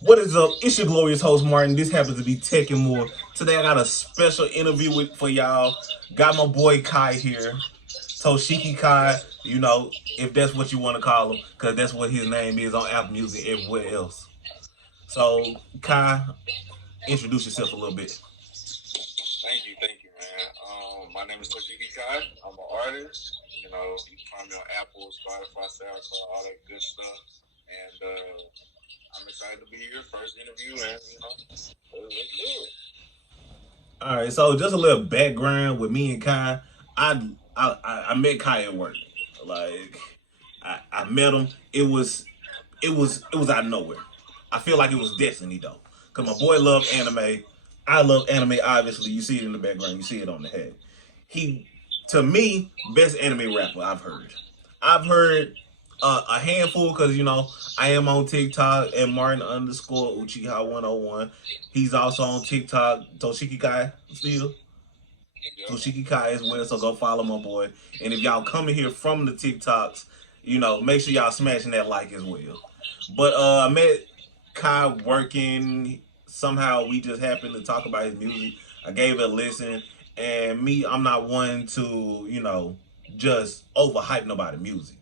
What is up? It's your glorious host Martin. This happens to be Tech and More. Today I got a special interview for y'all. Got my boy Kai here, Toshiki Kai. You know, if that's what you want to call him, because that's what his name is on Apple Music everywhere else. So Kai, introduce yourself a little bit. Thank you, man. My name is Toshiki Khi. I'm an artist. You can find me on Apple, Spotify, SoundCloud, all that good stuff. And I'm excited to be here. First interview, and let's do it. All right, so just a little background with me and Kai. I met Kai at work. Like I met him. It was out of nowhere. I feel like it was destiny though, cause my boy loved anime. I love anime. Obviously, you see it in the background. You see it on the head. He, to me, best anime rapper I've heard. I've heard a handful because I am on TikTok and Martin underscore Uchiha 101. He's also on TikTok, Toshiki Kai still. Yep. Toshiki Kai as well. So go follow my boy. And if y'all coming here from the TikToks, make sure y'all smashing that like as well. But I met Kai working. Somehow we just happened to talk about his music. I gave it a listen. And me, I'm not one to, just overhype nobody music.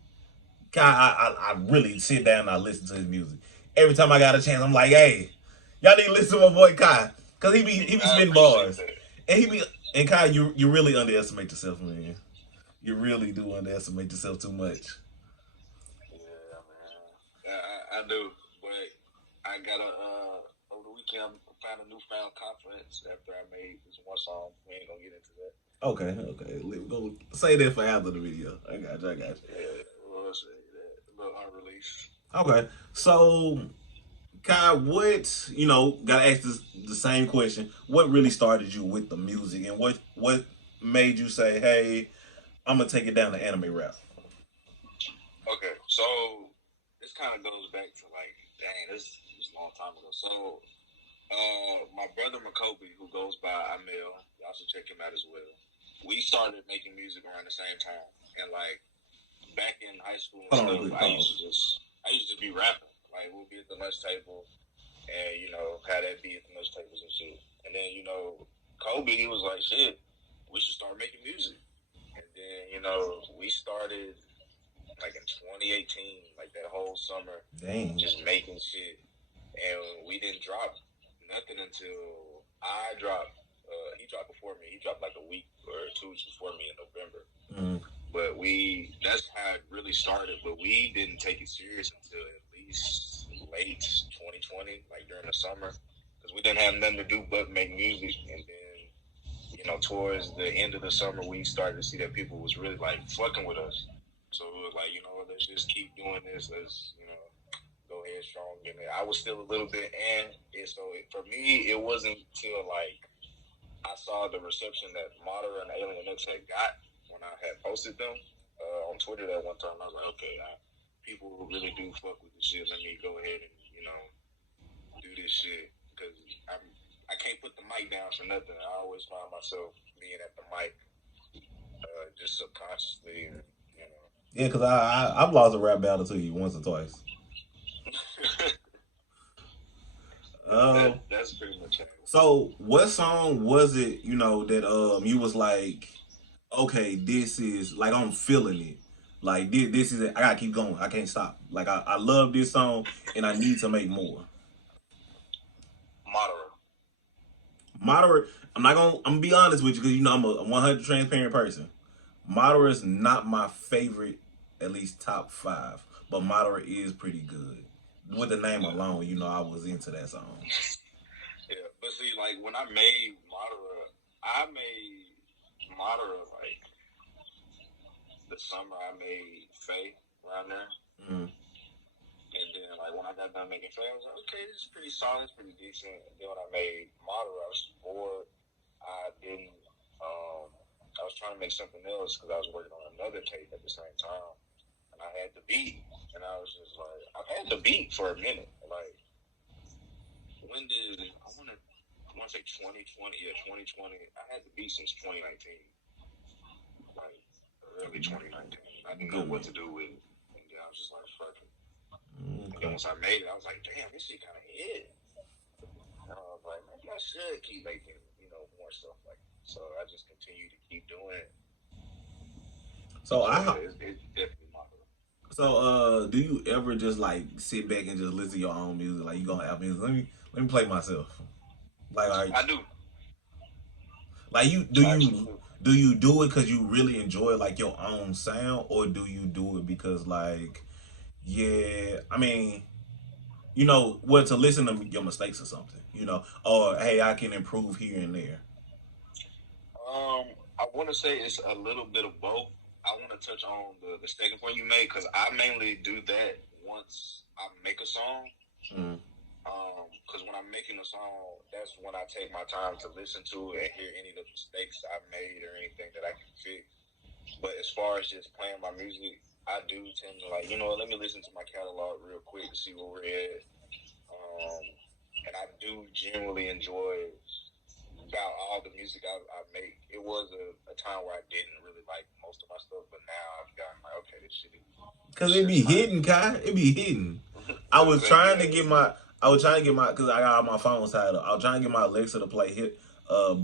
Kai, I really sit down and I listen to his music. Every time I got a chance, I'm like, hey, y'all need to listen to my boy Kai. Cause he be I spitting appreciate bars. that. And he be and Kai, you really underestimate yourself, man. You really do underestimate yourself too much. Yeah, man. Yeah, I do. But I got over the weekend, I found a newfound confidence after I made this one song. We ain't gonna get into that. Okay. We're gonna say that for after the video. I got Yeah, we'll say that. A little unreleased. you. Okay. So Kai, gotta ask the same question. What really started you with the music and what made you say, hey, I'm gonna take it down to anime rap? Okay, so this kind of goes back to like, dang, this is a long time ago. So, my brother Makobi, who goes by Amel, y'all should check him out as well. We started making music around the same time, and like back in high school and Hold on real stuff, quick, pause. I used to be rapping. Like we'll be at the lunch table, and have that beat at the lunch tables and shit. And then Kobe, he was like, shit, we should start making music. And then we started like in 2018, like that whole summer, Dang. just making shit. And we didn't drop nothing until I dropped. He dropped before me. He dropped like a week or 2 weeks before me in November. Mm. But that's how it really started. But we didn't take it serious until at least late 2020, like during the summer, because we didn't have nothing to do but make music. And then, towards the end of the summer, we started to see that people was really like fucking with us. So it was like, let's just keep doing this. Let's, go ahead strong. And I was still a little bit, for me, it wasn't until like I saw the reception that Madara and Alien X had got when I had posted them on Twitter that one time. I was like, okay, people really do fuck with this shit. Let me go ahead and do this shit because I can't put the mic down for nothing. I always find myself being at the mic just subconsciously, Yeah, because I've lost a rap battle to you once or twice. that's pretty much it. So what song was it, that you was like, okay, this is like I'm feeling it. Like this is it. I gotta keep going. I can't stop. Like I love this song and I need to make more. Madara. Moderate. I'm gonna be honest with you because I'm a 100 transparent person. Moderate is not my favorite, at least top five, but Moderate is pretty good. With the name Yeah. alone, I was into that song. Yeah, but see, like when I made Madara like the summer I made Faye around there. Mm. And then, like, when I got done making Faye, I was like, okay, this is pretty solid, it's pretty decent. And then when I made Madara, I was bored. I didn't, I was trying to make something else because I was working on another tape at the same time. And I had the beat. And I was just like, I've had the beat for a minute. Like, when did, I want to say 2020, yeah, 2020. I had the beat since 2019, like, early 2019. I didn't know Good what man. to do with it. And then I was just like, fuck it. And then Okay. once I made it, I was like, damn, this shit kind of hit. And I was like, maybe I should keep making, more stuff like that. So I just continue to keep doing it. So So I yeah, it's definitely my goal. so do you ever just like sit back and just listen to your own music? Like you gonna have music? Let me play myself. Like are I do. like you I actually do. do you do it because you really enjoy like your own sound, or do you do it because like yeah, I mean well to listen to your mistakes or something, or hey I can improve here and there. I want to say it's a little bit of both. I want to touch on the second point you made because I mainly do that once I make a song. Mm. Because when I'm making a song, that's when I take my time to listen to it and hear any of the mistakes I've made or anything that I can fix. But as far as just playing my music, I do tend to like, let me listen to my catalog real quick to see where we're at. Um, and I do genuinely enjoy about all the music I make. It was a time where I didn't really like most of my stuff, but now I've gotten like, okay, this Cause it shit be is fine. hidden, Kai. It be hidden. I But was thank you. trying to get my. I was trying to get my. Cause I got all my phones tied up. I was trying to get my Alexa to play hit.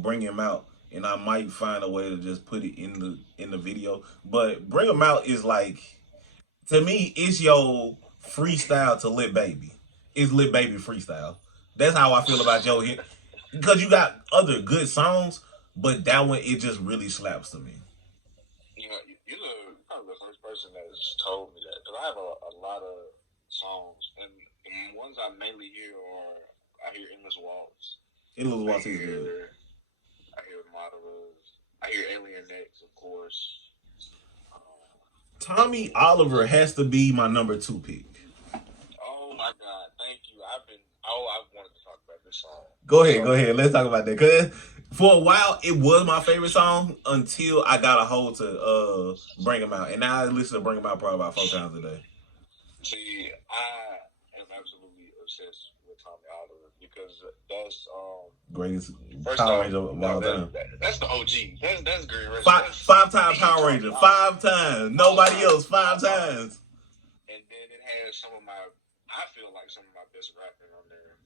Bring him out, and I might find a way to just put it in the video. But bring him out is like to me, it's your freestyle to Lit Baby. It's Lit Baby freestyle. That's how I feel about your hit. Because you got other good songs, but that one it just really slaps to me. You're probably the first person that's told me that because I have a lot of songs, and the ones I mainly hear are I hear Endless Waltz, It was I once is good. hear I hear Moderas, I hear Alien X, of course. Um, Tommy Oliver has to be my number two pick. oh my God, thank you. I've wanted to talk about this song Go ahead, go so ahead. bad. Let's talk about that. Cause for a while it was my favorite song until I got a hold to Bring Him Out, and now I listen to Bring Him Out probably about 4 times a day. See, I am absolutely obsessed with Tommy Oliver because that's Greatest first Power off, Ranger of no, all time. that's the OG. That's Green Ranger. Five That's five time the Power Tommy Ranger. Oliver. 5 times. All Nobody time, else. all Five time. times. And then it has some of my, I feel like some of my best rapping on there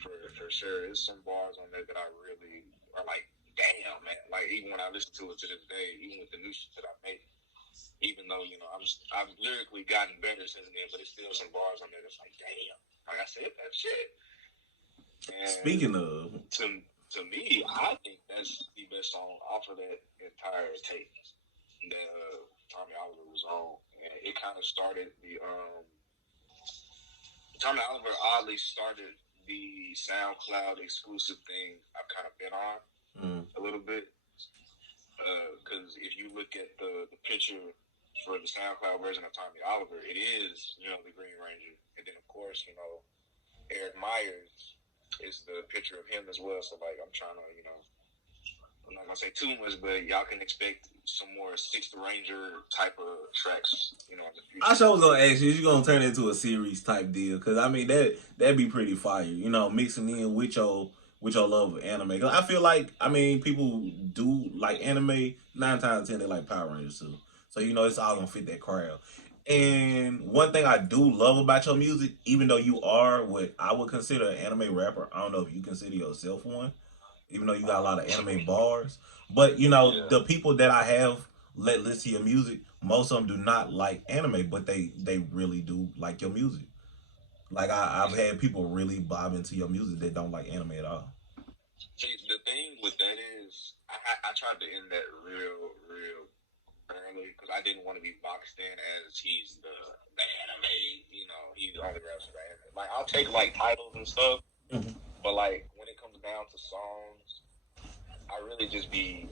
for sure. There's some bars on there that I really are like, damn man. Like even when I listen to it to this day, even with the new shit that I make, even though I've lyrically gotten better since then, but it's still some bars on there that's like, damn. Like I said that shit. And Speaking of, to me, I think that's the best song off of that entire tape that Tommy Oliver was on. And it kind of started the Tommy Oliver oddly started the SoundCloud exclusive thing I've kind of been on mm, a little bit. Because if you look at the picture for the SoundCloud version of Tommy Oliver, it is, the Green Ranger. And then, of course, Eric Myers is the picture of him as well. So, like, I'm trying to, I'm not going to say too much, but y'all can expect some more Sixth Ranger type of tracks, in the I future. sure was gonna ask you, is you gonna turn it into a series type deal? Cause I mean that'd be pretty fire. Mixing in with your love of anime. Cause I feel like people do like anime 9 times 10 they like Power Rangers too. So it's all gonna fit that crowd. And one thing I do love about your music, even though you are what I would consider an anime rapper, I don't know if you consider yourself one, even though you got a lot of anime bars. But Yeah. the people that I have let listen to your music, most of them do not like anime, but they really do like your music. Like I've had people really bob into your music that don't like anime at all. See, the thing with that is, I tried to end that real early because I didn't want to be boxed in as he's the anime. He only raps for anime. Like I'll take like titles and stuff, Mhm. but like when it comes down to songs, I really just be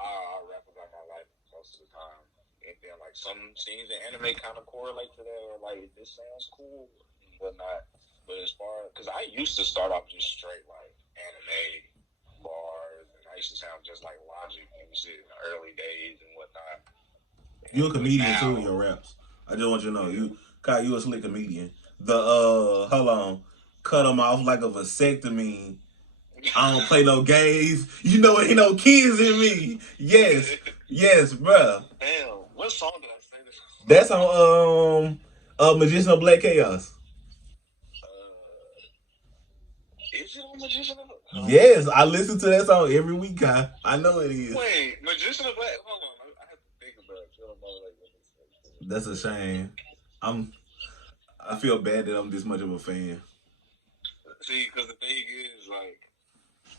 I rap about my life most of the time, and then like some scenes in anime kind of correlate to that, or like this sounds cool and whatnot. But as far because I used to start off just straight like anime bars, and I used to sound just like Logic and shit in the early days and whatnot. You a But comedian too in now, your raps. I just want you to know yeah. Kyle, you a slick comedian. The hold on, cut them off like a vasectomy. I don't play no games. Ain't no kids in me. Yes, yes, bruh. Damn, what song did I say this? That's on Magician of Black Chaos. Uh, is it on Magician of Yes, I listen to that song every week, Kai. I know it is. Wait, Magician of Black. Hold on, I have to think about it. I don't know, like, what That's a shame. I'm. I feel bad that I'm this much of a fan. See, because the thing is, like,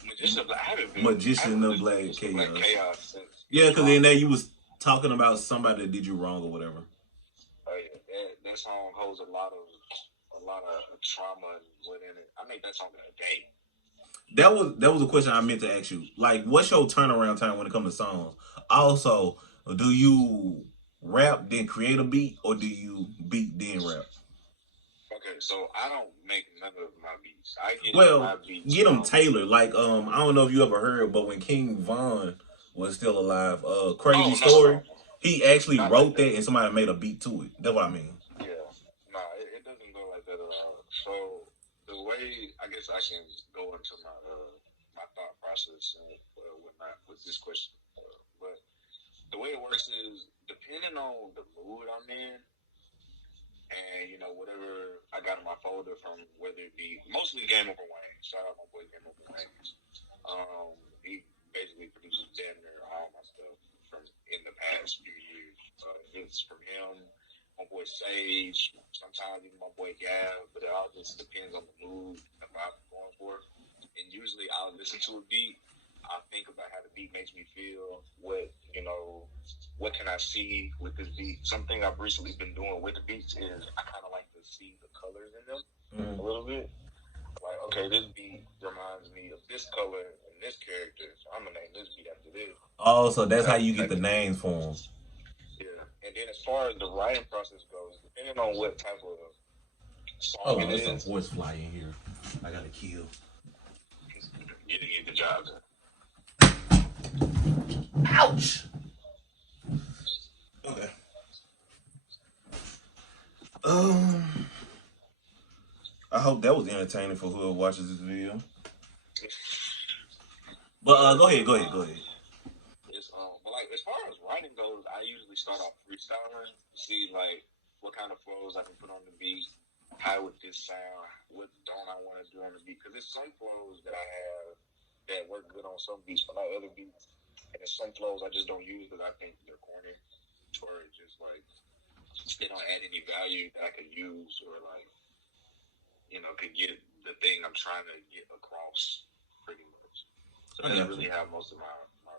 Magician of Black. I Magician haven't of listened to Black Magician of Black Chaos. Chaos since Yeah, it because in dropped. there you was talking about somebody that did you wrong or whatever. Oh yeah, that song holds a lot of trauma and within it. I make that song in a day. That was a question I meant to ask you. Like, what's your turnaround time when it comes to songs? Also, do you rap then create a beat, or do you beat then rap? Okay, so I don't make none of my beats. I get my Well, beats get them from. tailored. Like, I don't know if you ever heard, but when King Von was still alive, Crazy Oh no, no, Story, no, he actually not like wrote that. that and somebody made a beat to it. That's what I mean. Yeah, no, it doesn't go like that at all. So the way I guess I can go into my thought process and whatnot with this question, but the way it works is depending on the mood I'm in, and whatever I got in my folder from whether it be mostly Game Over Wayne. Shout out my boy Game Over Wayne. He basically produces damn near all my stuff from in the past few years. It's from him, my boy Sage, sometimes even my boy Gav, but it all just depends on the mood and the vibe I'm going for. And usually I'll listen to a beat, I'll think about how the beat makes me feel, what can I see with this beat. Something I've recently been doing with the beats is I kind of like to see the colors in them a Mm. little bit. Like, okay, this beat reminds me of this color and this character, so I'm gonna name this beat after this Oh, so that's how you get type the of thing. names for them. Yeah, and then as far as the writing process goes, depending on what type of song Hold it on, there's a is, horse fly in here. I gotta kill. get the job done. Ouch. Okay. Um, I hope that was entertaining for whoever watches this video. But go ahead, go ahead, go ahead. But like as far as writing goes, I usually start off freestyling to see like what kind of flows I can put on the beat. How would this sound? What don't I want to do on the beat? Because there's some flows that I have that work good on some beats, but not other beats. And there's some flows I just don't use because I think they're corny, or just like they don't add any value that I could use, or like could get the thing I'm trying to get across pretty much. So I that's got you. really how most of my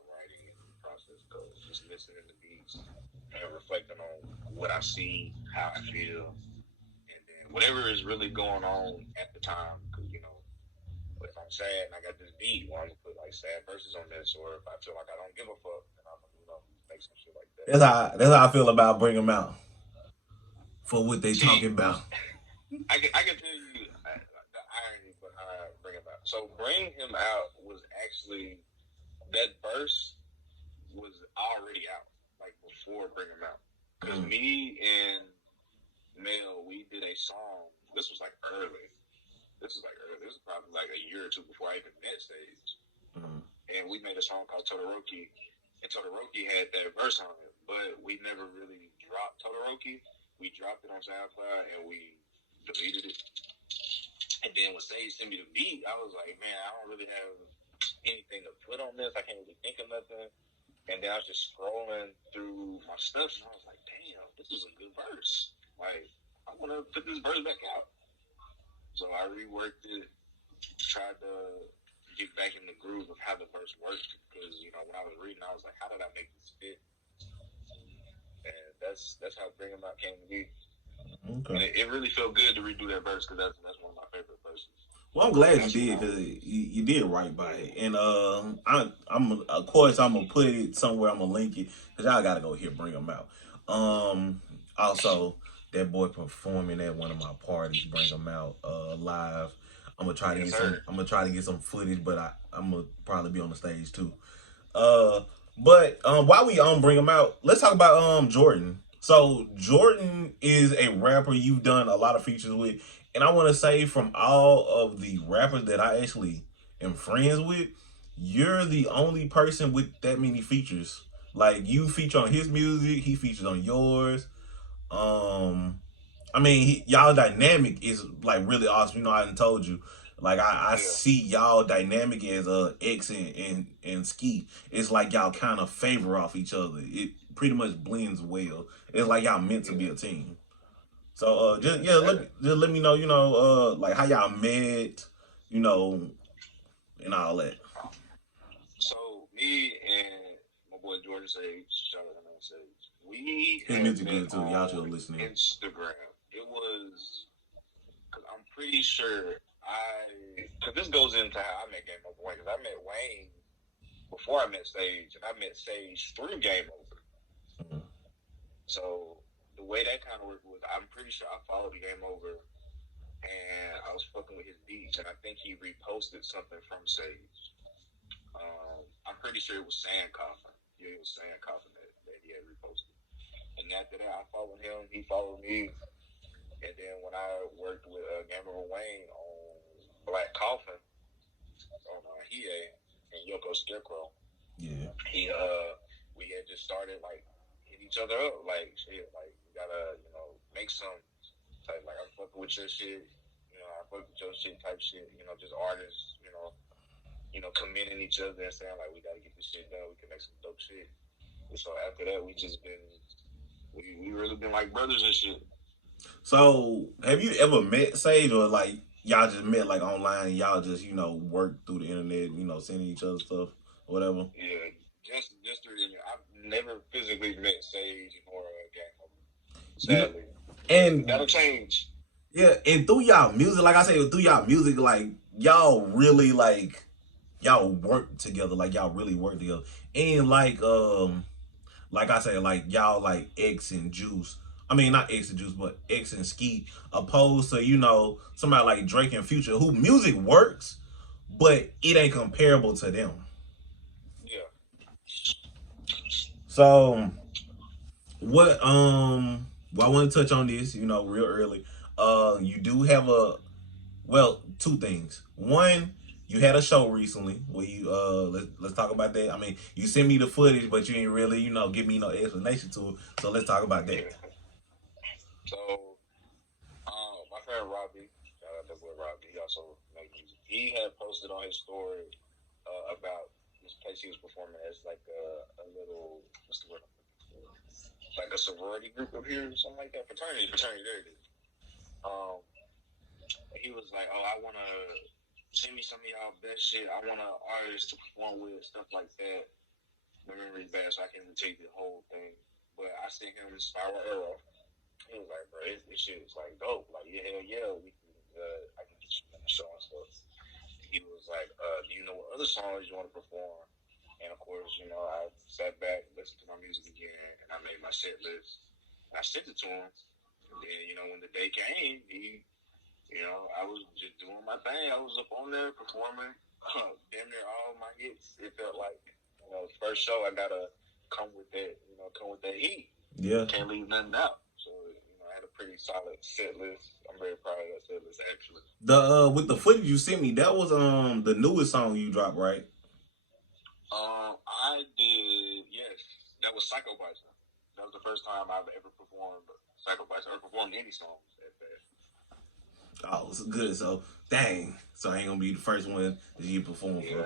writing and process goes. Just listening to beats and reflecting on what I see, how I feel, and then whatever is really going on at the time. Because if I'm sad and I got this beat, well, I'm gonna put like sad verses on this, or if I feel like I don't give a fuck, then I'm gonna make some shit like that. That's how I feel about Bring 'Em Out for what they See, talking about. I can tell you the irony behind Bring Him Out. So Bring Him Out was actually that verse was already out like before Bring Him Out. Because me and Mel, we did a song. This was like early. This was like early. This was probably like a year or two before I even met Sage. Mm. And we made a song called Todoroki. And Todoroki had that verse on it, but we never really dropped Todoroki. We dropped it on SoundCloud and we deleted it. And then when Sage sent me the beat, I was like, man, I don't really have anything to put on this. I can't really think of nothing. And then I was just scrolling through my stuff, and I was like, damn, this is a good verse. Like, I want to put this verse back out. So I reworked it, tried to get back in the groove of how the verse worked. Because, when I was reading, I was like, how did I make this fit? And that's how Bring 'Em Out came to be. Okay. And it really felt good to redo that verse because that's one of my favorite verses. Well, I'm glad you did because you did right by it, and I'm of course I'm gonna put it somewhere. I'm gonna link it because y'all gotta go here, Bring them out. Also that boy performing at one of my parties, Bring them out live. I'm gonna try to Yes, get sir. I'm gonna try to get some footage, but I'm gonna probably be on the stage too. Uh, but while we bring him out, let's talk about Jordan. So Jordan is a rapper you've done a lot of features with, and I want to say from all of the rappers that I actually am friends with, you're the only person with that many features. Like you feature on his music, he features on yours. Um, I mean, y'all dynamic is like really awesome. You know, I done told you. Like I Yeah, see y'all dynamic as X and Ski. It's like y'all kind of favor off each other. It pretty much blends well. It's like y'all meant to be yeah, a team. So just yeah. yeah, just let me know. You know, like how y'all met. You know, and all that. So me and my boy George Sage, shout out to him Sage, we His had music met good too. Y'all should on listen. Instagram. It was because I'm pretty sure because this goes into how I met Game Over Wayne. Because I met Wayne before I met Sage, and I met Sage through Game Over. Mhm. So the way that kind of worked was, I'm pretty sure I followed Game Over, and I was fucking with his beats, and I think he reposted something from Sage. I'm pretty sure it was Sand Coffin. Yeah, it was Sand Coffin that he had reposted. And after that, I followed him. He followed me. And then when I worked with Gamer Wayne on Black Coffin on Hiei and Yoko Scarecrow, Yeah. he we had just started like hit each other up like shit. Like we gotta make some type like I'm fucking with your shit. I fuck with your shit type shit. Just artists. Commending each other and saying like we gotta get this shit done. We can make some dope shit. And so after that, we just been we really been like brothers and shit. So have you ever met Sage or like y'all just met like online and y'all just work through the internet, sending each other stuff or whatever? Yeah, just through the internet. I've never physically met Sage or Game Over, You know, sadly, but and that'll change. yeah, and through y'all music, like I say, through y'all music, like y'all really like y'all work together, like y'all really work together, and like I say, like y'all like X and Juice. I mean, not X and Juice, but X and Ski, opposed to somebody like Drake and Future, who music works, but it ain't comparable to them. Yeah, So what well, I want to touch on this, real early. You do have two things. One, you had a show recently where you let's talk about that. I mean, you sent me the footage, but you ain't really, give me no explanation to it. So let's talk about that. yeah. So, my friend Robbie, shout out to boy Robbie, he also makes music. He had posted on his story about this place he was performing as like a little what's the word? Like a sorority group up here, or something like that. Fraternity. There it is. Um, he was like, "Oh, I want to send me some of y'all best shit. I want an artist to perform with stuff like that. My memory's bad, so I can't even take the whole thing. But I sent him Spiral Arrow. He was like, bro, this shit is like dope. Like, yeah, hell yeah, I can get you on the show and stuff. He was like, do you know what other songs you want to perform? And of course, I sat back, listened to my music again, and I made my set list. And I sent it to him. And then, when the day came, I was just doing my thing. I was up on there performing damn near all my hits. It felt like, first show, I gotta come with that heat. Yeah. Can't leave nothing out. So, I had a pretty solid set list. I'm very proud of that set list, actually. The with the footage you sent me, that was the newest song you dropped, right? I did, yes. That was Psycho Bison. That was the first time I've ever performed Psycho Bison or performed any songs at that. Oh, it's good. So dang. So I ain't gonna be the first one that you perform for. Yeah.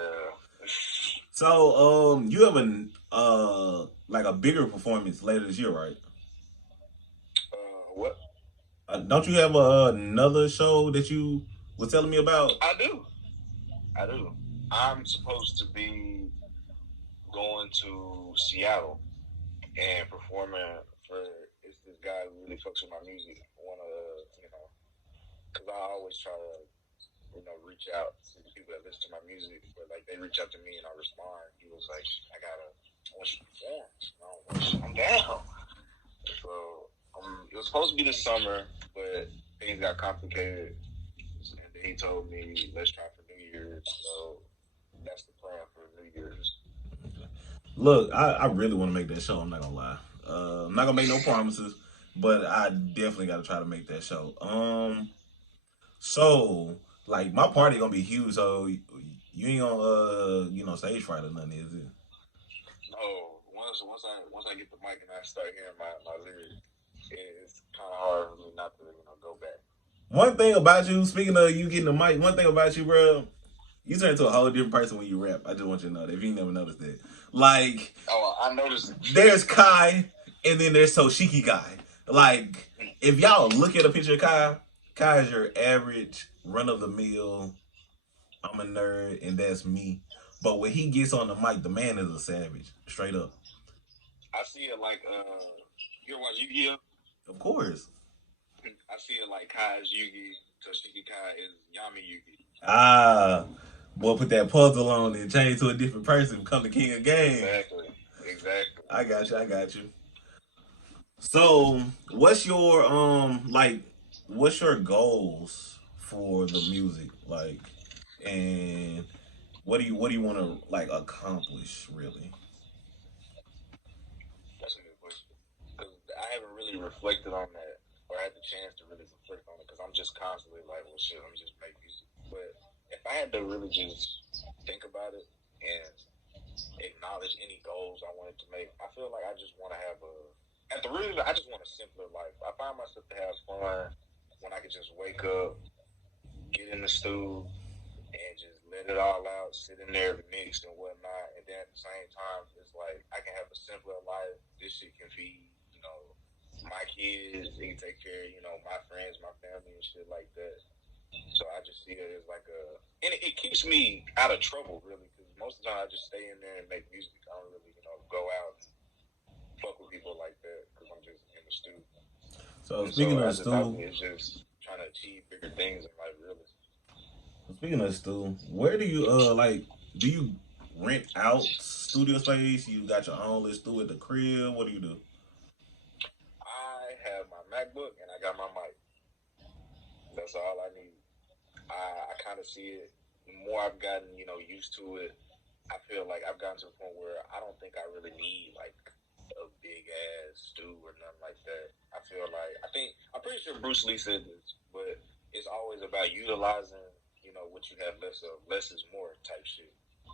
So you have like a bigger performance later this year, right? What? Don't you have another show that you were telling me about? I do. I do. I'm supposed to be going to Seattle and performing for it's this guy who really fucks with my music. One of because I always try to reach out to the people that listen to my music, but like they reach out to me and I respond. He was like, I want you to perform. I'm down. So it was supposed to be this summer, but things got complicated, and then he told me let's try for New Year's. So that's the plan for New Year's. Look, I really want to make that show. I'm not gonna lie. I'm not gonna make no promises, but I definitely got to try to make that show. So like my party gonna be huge. So you ain't gonna stage fright or nothing, is it? No, once I get the mic and I start hearing my lyrics. it's kind of hard for me not to go back. One thing about you, speaking of you getting the mic, one thing about you, bro, you turn into a whole different person when you rap. I just want you to know that if you never noticed that. Like, Oh, I noticed. there's Kai, and then there's Toshiki Kai. Like, if y'all look at a picture of Kai, Kai is your average, run of the mill. I'm a nerd, and that's me. But when he gets on the mic, the man is a savage, straight up. I see it like you ever watch Yu-Gi-Oh? Of course. I see it like Kai is Yugi, Toshiki Kai is Yami Yugi. Ah, boy, put that puzzle on and change to a different person, become the king of game. Exactly. Exactly. I got you. I got you. So, what's your what's your goals for the music, like, and what do you want to like accomplish really? That's a good question. Because I haven't really reflected on that or had the chance to really reflect on it because I'm just constantly like, well, shit, let me just make music. But if I had to really just think about it and acknowledge any goals I wanted to make, I feel like I just want to have at the root of it, I just want a simpler life. I find myself to have fun when I can just wake up, get in the stew, and just let it all out, sit in there mixed and whatnot. And then at the same time, it's like I can have a simpler life. This shit can feed, my kids. It can take care of, my friends, my family, and shit like that. So I just see it as like and it keeps me out of trouble really, because most of the time I just stay in there and make music. I don't really, go out and fuck with people like that because I'm just in the studio. So And so speaking I of just thought Stu, it's just trying to achieve bigger things in life, really. where do you do you rent out studio space? You got your own little studio at the crib. What do you do? I have my MacBook and I got my mic. That's all I need. I kind of see it. The more I've gotten, used to it, I feel like I've gotten to the point where I don't think I really need like a big ass stew or nothing like that. I'm pretty sure Bruce Lee said this, but it's always about utilizing, what you have less of. Less is more type shit.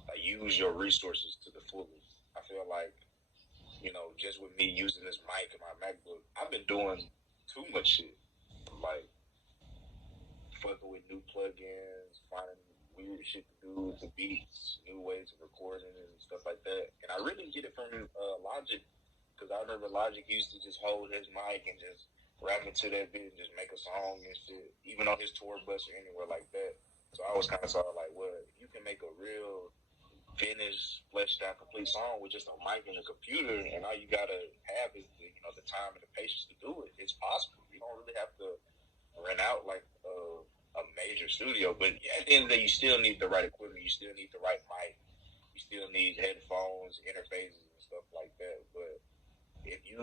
Like use your resources to the fullest. I feel like, just with me using this mic and my MacBook, I've been doing too much shit. Like fucking with new plugins, finding weird shit to do with the beats, new ways of recording and stuff like that. And I really get it from Logic, because I remember Logic used to just hold his mic and just rap into that beat and just make a song and shit, even on his tour bus or anywhere like that. So I was kind of sort of like, well, you can make a real finished, fleshed out, complete song with just a mic and a computer, and all you gotta have is the time and the patience to do it. It's possible. You don't really have to rent out like a major studio, but at the end of the day, you still need the right equipment. You still need the right mic. You still need headphones, interfaces, and stuff like that. But if you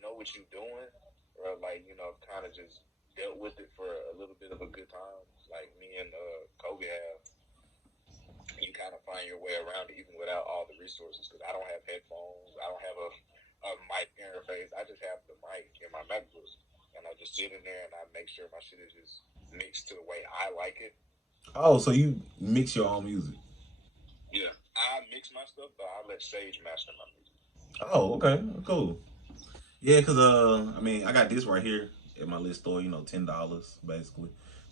know what you're doing, or like kind of just dealt with it for a little bit of a good time, like me and Kobe have, you kind of find your way around it even without all the resources. Because I don't have headphones, I don't have a mic interface. I just have the mic in my MacBook, and I just sit in there and I make sure my shit is just mixed to the way I like it. Oh, so you mix your own music? Yeah, I mix my stuff, but I let Sage master my music. Oh, okay, cool. Yeah, cause I mean, I got this right here at my list store. $10 basically,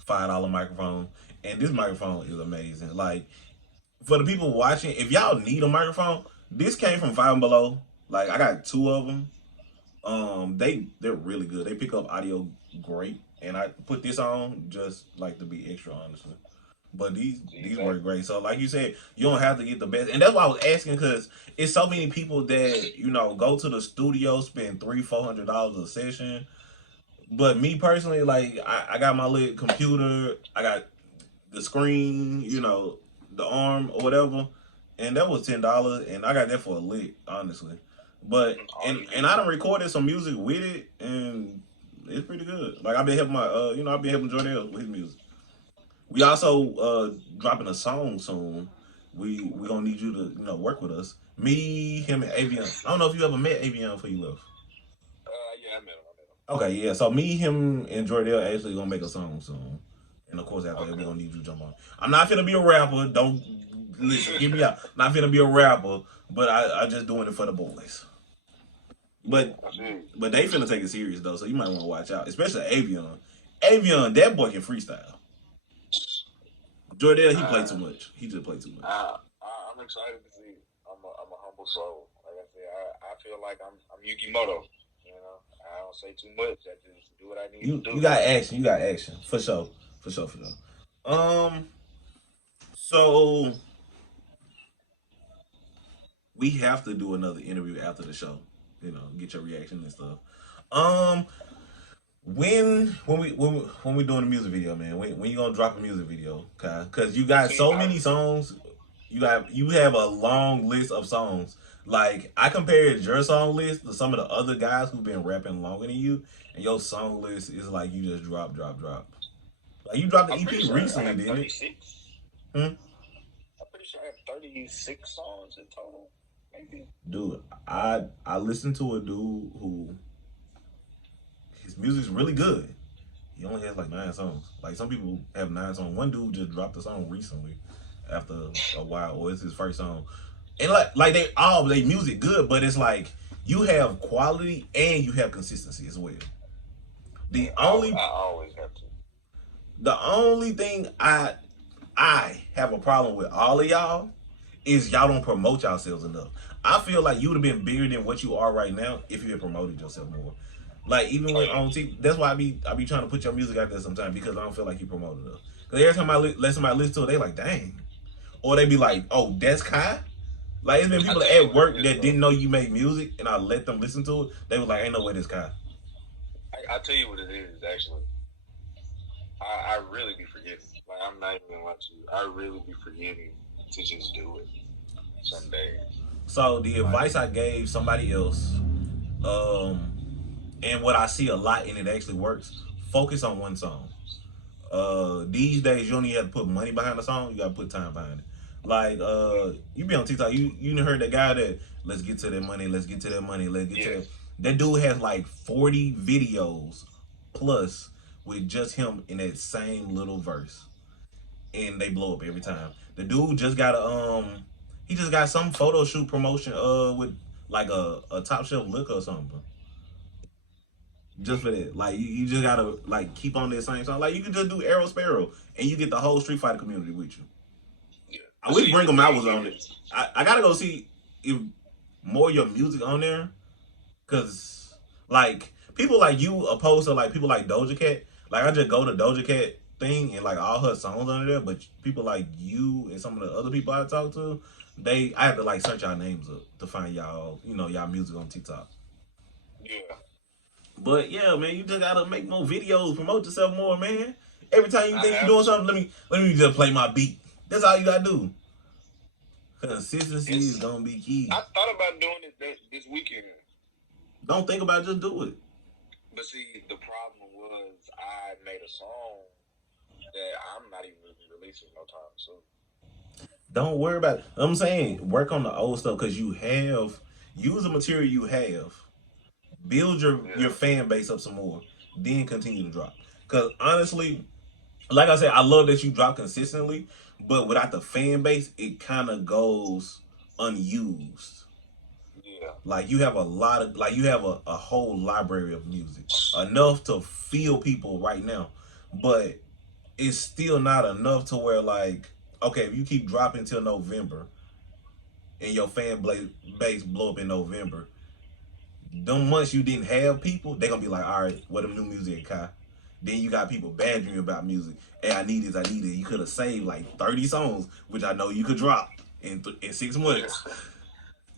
$5 microphone, and this microphone is amazing. Like for the people watching, if y'all need a microphone, this came from Five and Below. Like I got two of them. They're really good. They pick up audio great, and I put this on just like to be extra, honestly. But these work Exactly. great. So like you said, you don't have to get the best, and that's why I was asking because it's so many people that go to the studio, spend $300-400 a session. But me personally, like I got my little computer, I got the screen, the arm or whatever, and that was $10, and I got that for a lick, honestly. But All and you and need. I done recorded some music with it, and it's pretty good. Like I've been helping I've been helping Jordell with his music. We also dropping a song soon. We gonna need you to work with us. Me, him, and Avion. I don't know if you ever met Avion before you left. Yeah, I met him. I met him. Okay, yeah. So me, him, and Jordell actually gonna make a song soon. And of course, after that, we Okay. gonna need you to jump on. I'm not finna be a rapper. Don't listen. Hear me out. Not finna be a rapper, but I just doing it for the boys. But I feel you. but they finna take it serious though, so you might want to watch out, especially Avion. Avion, that boy can freestyle. Jordell, he played too I, much. He just played too much. I'm excited to see. I'm a humble soul. Like I said, I feel like I'm Yukimoto. You know, I don't say too much. I just do what I need to You do. got action. You got action for sure. For sure. For sure. Um. So we have to do another interview after the show. You know, get your reaction and stuff. Um. When we doing a music video, man? When you gonna drop a music video, Kai? Because you got See, so many songs. You have a long list of songs. Like I compared your song list to some of the other guys who've been rapping longer than you, and your song list is like you just drop. Like you dropped the I'm pretty EP sure I recently, have didn't it? 36. Hmm? I'm pretty sure I have 36 songs in total. Maybe. Dude, I listened to a dude who his music's really good. He only has like 9 songs. Like some people have 9 songs. One dude just dropped a song recently after a while, or it's his first song. And like they music good, but it's like you have quality and you have consistency as well. The Yeah, only I always have to. the only thing I have a problem with all of y'all is y'all don't promote yourselves enough. I feel like you would have been bigger than what you are right now if you had promoted yourself more. Like even Oh when yeah. on TV, that's why I be trying to put your music out there sometimes because I don't feel like you promoted enough. Because every time let somebody listen to it, they like, dang, or they be like, oh, that's Kai. Like it's been I people tell you at what it work is, that bro. didn't know you make music, and I let them listen to it. They was like, ain't no way this Kai. I tell you what it is. Actually, I really be forgetting. Like I'm not even gonna lie to you. I really be forgetting to just do it some days. So the Like advice I gave somebody else, um, and what I see a lot, and it actually works. Focus on one song. These days you don't even have to put money behind the song. You gotta put time behind it. Like you be on TikTok. You heard that guy that let's get to that money. Let's get to that money. Let's get to that. yes, That dude has like 40 videos plus with just him in that same little verse, and they blow up every time. The dude just got he just got some photo shoot promotion with like a top shelf liquor or something. Just for that, like you just gotta like keep on that same song. Like you can just do Arrow Sparrow, and you get the whole Street Fighter community with you. yeah. I But wish see, Bring the 'Em Out thing was on it. is, I gotta go see if more of your music on there, cause like people like you opposed to like people like Doja Cat. Like I just go to Doja Cat thing and like all her songs under there, but people like you and some of the other people I talk to, I have to like search our names up to find y'all, y'all music on TikTok. yeah, But yeah, man, you just gotta make more videos, promote yourself more, man. Every time you I think you're have doing to. something, let me just play my beat. That's all you gotta do. Consistency is It's. gonna be key. I thought about doing it this weekend, Don't think about it, just do it. but see, the problem was I made a song that I'm not even releasing no time soon. Don't worry about it. I'm saying work on the old stuff because you have use the material you have. Build your Yeah, fan base up some more. Then continue to drop. Cause honestly, like I said, I love that you drop consistently, but without the fan base, it kind of goes unused. yeah, Like you have a lot of like you have a whole library of music. Enough to feel people right now. But it's still not enough to where like, okay, if you keep dropping till November and your base blow up in November, them months you didn't have people, they gonna be like, all right, what them new music, Kai? Then you got people badgering you about music. Hey, I need this, I need it. You could have saved like 30 songs, which I know you could drop in 6 months. yeah,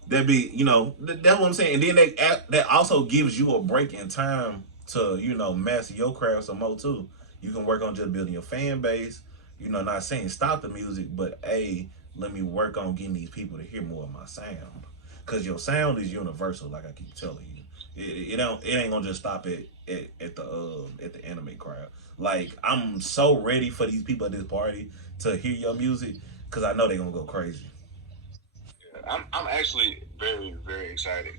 That be, that's what I'm saying. And then that also gives you a break in time to, master your craft some more too. You can work on just building your fan base. Not saying stop the music, but let me work on getting these people to hear more of my sound. Cause your sound is universal, like I keep telling you. It ain't gonna just stop at the anime crowd. Like I'm so ready for these people at this party to hear your music, cause I know they're gonna go crazy. yeah. I'm actually very very excited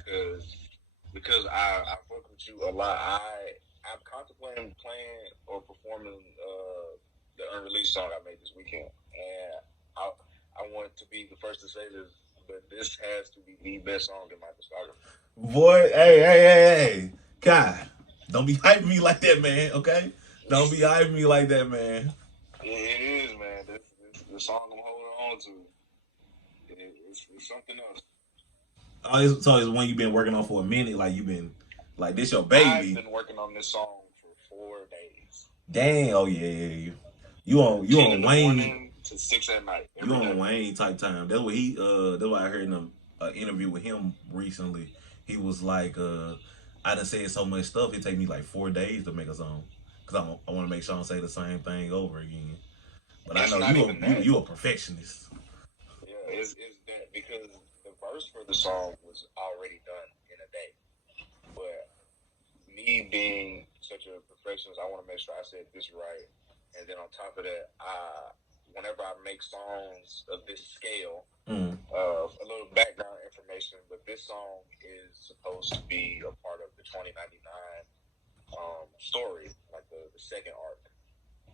because I fuck with you a lot. I'm contemplating playing or performing the unreleased song I made this weekend, and I I want to be the first to say this. but this has to be the best song in my discography. Boy, hey. God, don't be hyping me like that, man, okay? Don't be hyping me like that, man. It is, man. This the song I'm holding on to. It's something else. Oh, so it's one you've been working on for a minute, like you've been, like this your I've baby. been working on this song for 4 days. Dang, oh yeah. You 10 on in the Wayne, morning to 6 at night, you every on day. Wayne type time. That's what that's what I heard in a interview with him recently. He was like, I done said so much stuff, it take me like 4 days to make a song. Cause I want to make sure I don't say the same thing over again. But I It's know not even that. you a perfectionist. Yeah, it's that because the verse for the song was already done in a day. But me being such a perfectionist, I want to make sure I said this right. And then on top of that, whenever I make songs of this scale, Mm. a little background information, but this song is supposed to be a part of the 2099 story, like the second arc.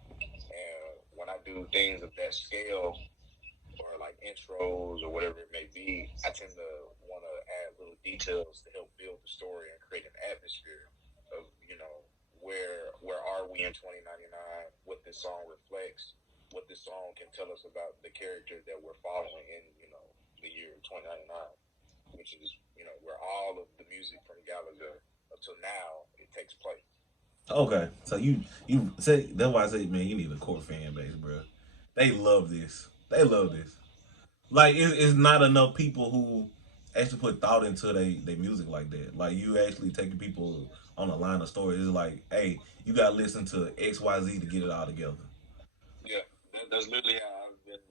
And when I do things of that scale, or like intros or whatever it may be, I tend to want to add little details to help build the story and create an atmosphere of where are we in 2099, what this song reflects, what this song can tell us about the character that we're following in the year 2099, which is where all of the music from Gallagher up till now it takes place. Okay, so you say that's why I say, man, you need a core fan base, bro. They love this. They love this. Like it's not enough people who actually put thought into they music like that. Like you actually taking people on a line of stories. It's like, hey, you gotta listen to XYZ to get it all together. Yeah, that's literally how I've been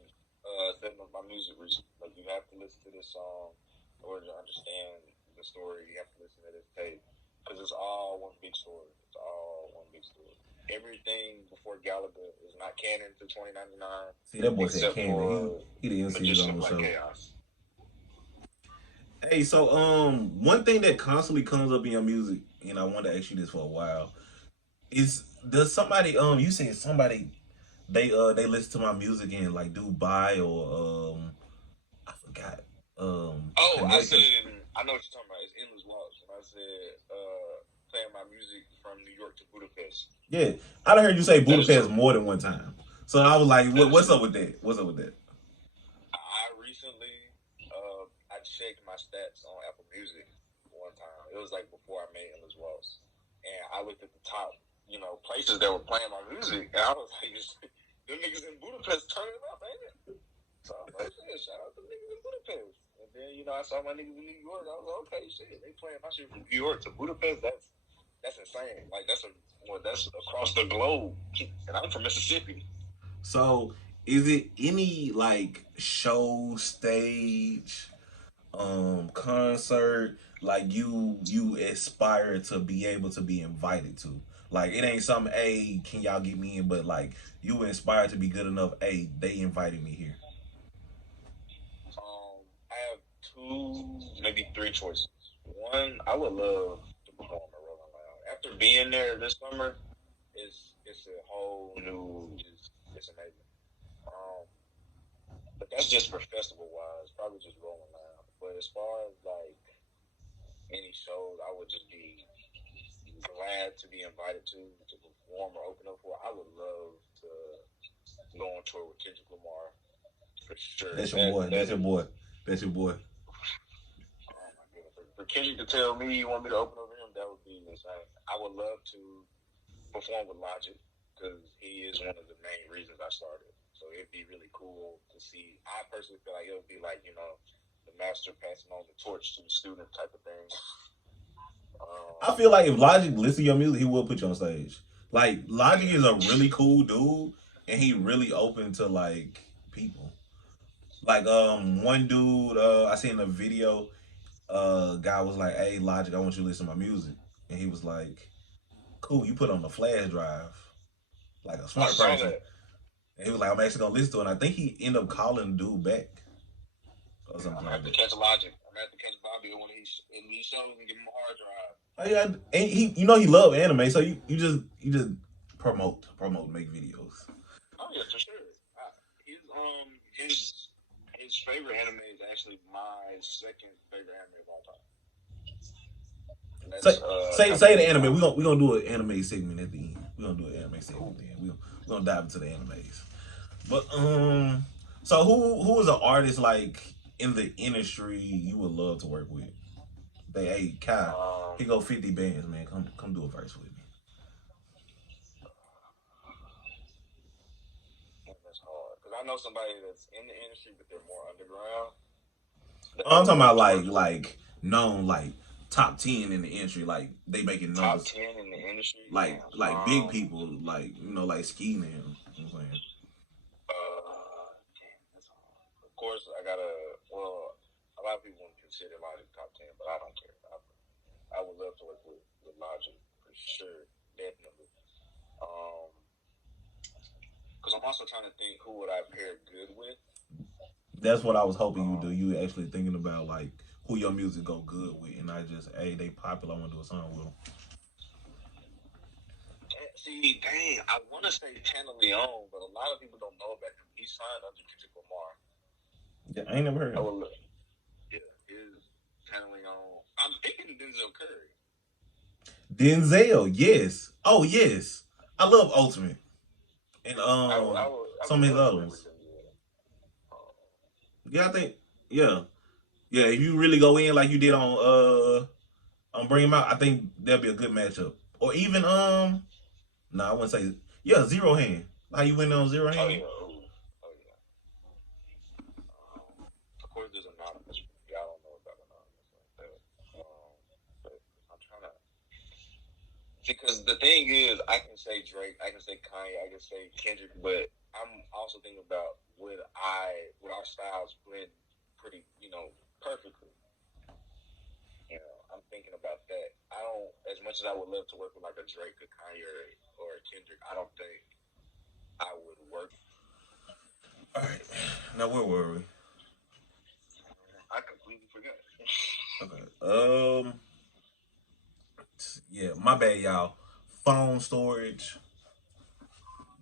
setting up my music recently. Like you have to listen to this song in order to understand the story. You have to listen to this tape because it's all one big story. It's all one big story. Everything before Gallagher is not canon to 2099, See, that boy said except Canada. for He the MC of his Magician own Black show. Chaos. Hey, so one thing that constantly comes up in your music, and I wanted to ask you this for a while, is does somebody you said somebody they listen to my music in like Dubai or I forgot Oh, I said Connecticut. it in. I know what you're talking about. It's Endless Waltz. When I said playing my music from New York to Budapest. Yeah, I done heard you say That is Budapest true. more than one time. So I was like, That is what's true. up with that? What's up with that? I recently I checked my stats on Apple Music one time. It was like before I made Endless Waltz, and I looked at the top, places that were playing my music, and I was like, them niggas in Budapest turning up, ain't it? So I was like, shit, shout out to niggas in Budapest. And then I saw my niggas in New York. I was like, okay, shit, they playing my shit from New York to Budapest. That's insane. Like that's across the globe, and I'm from Mississippi. So is it any like show stage concert like you aspire to be able to be invited to? Like it ain't something, hey, can y'all get me in, but like you inspired to be good enough, hey, they invited me here. I have two, maybe three choices. One, I would love to perform at Rolling Loud. After being there this summer, it's a whole new, it's amazing. Um, but that's just for festival wise, probably just Rolling Loud. But as far as like any shows, I would just be glad to be invited to perform or open up for. I would love to go on tour with Kendrick Lamar for sure. That's your boy. That That's your is. boy. That's your boy. Oh my goodness. For Kendrick to tell me you want me to open up for him, that would be insane. I would love to perform with Logic because he is one of the main reasons I started. So it'd be really cool to see. I personally feel like it would be like, the master passing on the torch to the student type of thing. I feel like if Logic listened to your music, he will put you on stage. Like Logic Yeah. is a really cool dude, and he really open to like people. Like one dude I seen a video, guy was like, "Hey Logic, I want you to listen to my music," and he was like, "Cool, you put it on the flash drive, like a I smart saw person." that. And he was like, "I'm actually gonna listen to it." And I think he ended up calling the dude back or Yeah, I'm something gonna like have to that. catch Logic. I'm gonna have to catch Bobby when he shows and give him a hard drive. Oh yeah, and he he love anime, so you just promote, make videos. Oh yeah, for sure. His his favorite anime is actually my second favorite anime of all time. And Say that's say the Attack anime. on We gonna do an anime segment at the end. We gonna do an anime segment Titan. then. We gonna dive into the animes. But so who is an artist like in the industry you would love to work with? They hey Kai, he go 50 bands, man. Come do a verse with me. That's hard because I know somebody that's in the industry, but they're more underground. That I I'm would talking about love to work with. known like top 10 in the industry, like they making Top numbers 10 in the industry, like damn. big people like like ski now. You know what I'm saying? Damn, that's hard. Of course, I gotta. Well, a lot of people would consider Logic top 10, but I don't care. I would love to work with Logic for sure, definitely. Um, because I'm also trying to think who would I pair good with. That's what I was hoping you do. Um, You actually thinking about like who your music go good with, and I just hey they popular. I want to do a song with them. see, dang, I want to say Tana Leon, but a lot of people don't know about him. He signed under Kendrick Lamar. Yeah, I ain't never heard I of would, yeah, his Tana Leon. I'm thinking Denzel Curry. Denzel. Yes. Oh yes. I love Ultimate and I some would of his love to other work ones. with Denzel. Um, Yeah, I think yeah yeah. If you really go in like you did on Bring Him Out, I think that'd be a good matchup. Or even no, I wouldn't say yeah Zero Hand. How you went on Zero oh Hand? yeah, oh yeah. Of course, there's anonymous. I don't know about anonymous like that. But I'm trying to because the thing is, I can say Drake, I can say Kanye, I can say Kendrick, but I'm also thinking about would our styles blend pretty, perfectly. I'm thinking about that. I don't, as much as I would love to work with like a Drake, a Kanye, or a Kendrick, I don't think I would work. All right. Now where were we? I completely forgot. Okay. Yeah, my bad, y'all. Phone storage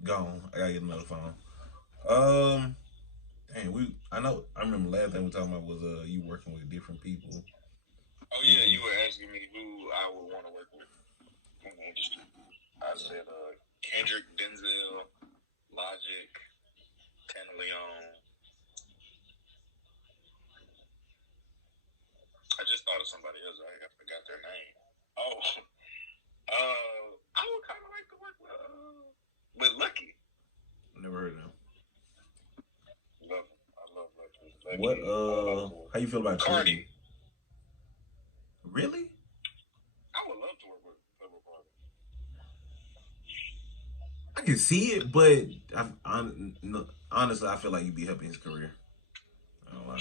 gone. I gotta get another phone. Um, dang, I know. I remember last thing we talking about was you working with different people Oh in the yeah, you industry. were asking me who I would want to work with in the industry. I said Kendrick, Denzel, Logic, Tana Leon. I just thought of somebody else. I forgot their name. Oh, I would kind of like to work with Lucky. Never heard of them. Love him. I love Lucky. What Lucky. I would love to work. how you feel about Trigger? Cardi. Really? I would love to work with Cardi. I can see it, but no, honestly, I feel like you'd be helping his career. I don't lie.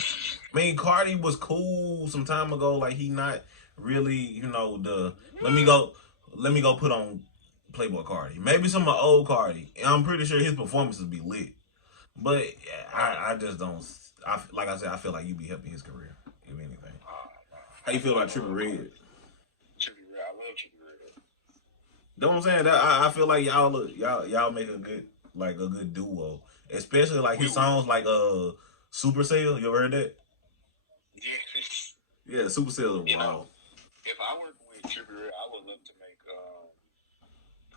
I mean, Cardi was cool some time ago. Like he not really, the let me go, let me go put on Playboy Cardi. Maybe some of old Cardi. And I'm pretty sure his performances be lit. But I just don't. Like I said, I feel like you'd be helping his career, if anything. How you feel about Triple Red? Trippie Redd. I love Trippie Redd. Know what I'm saying? I feel like y'all make a good duo, especially like We his would. songs like Supercell. You ever heard that? Yeah. Yeah, Supercell is raw. If I work with Trippie Redd, I would love to make.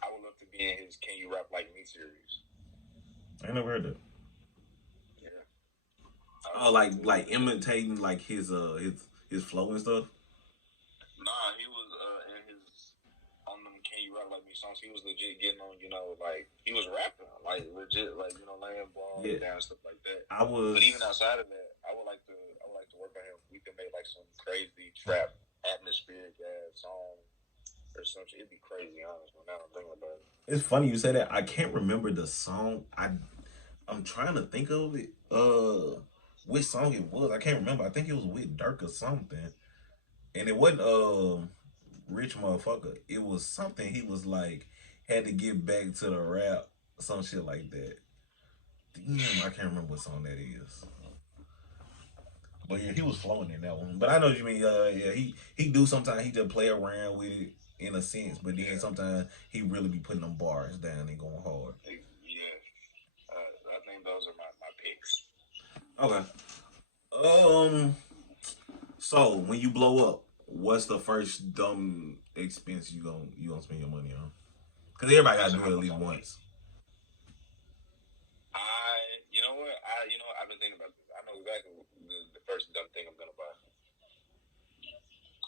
I would love to be in his "Can You Rap Like Me" series. I ain't never heard that. Yeah. Oh, like imitating like his flow and stuff. Nah, he was in his on them "Can You Rap Like Me" songs. He was legit getting on, like he was rapping, like legit, like laying ball Yeah, down stuff like that. I But was. even outside of that, I would like to work on him. We can make like some crazy trap atmospheric song or something. It'd be crazy, honestly. Now I'm thinking about it. It's funny you say that. I can't remember the song. I'm trying to think of it. Which song it was? I can't remember. I think it was with Dirk or something, and it wasn't Rich Motherfucker. It was something he was like had to get back to the rap, some shit like that. Damn, I can't remember what song that is. But yeah, he was flowing in that one. But I know what you mean. Yeah, he do sometimes he just play around with it in a sense, but then Yeah, sometimes he really be putting them bars down and going hard. yeah. I think those are my picks. Okay. Um. So when you blow up, what's the first dumb expense you gonna spend your money on? Cause everybody You gotta said do how it at much least on me? once. You know what? I've been thinking about this. I know exactly the first dumb thing I'm gonna buy.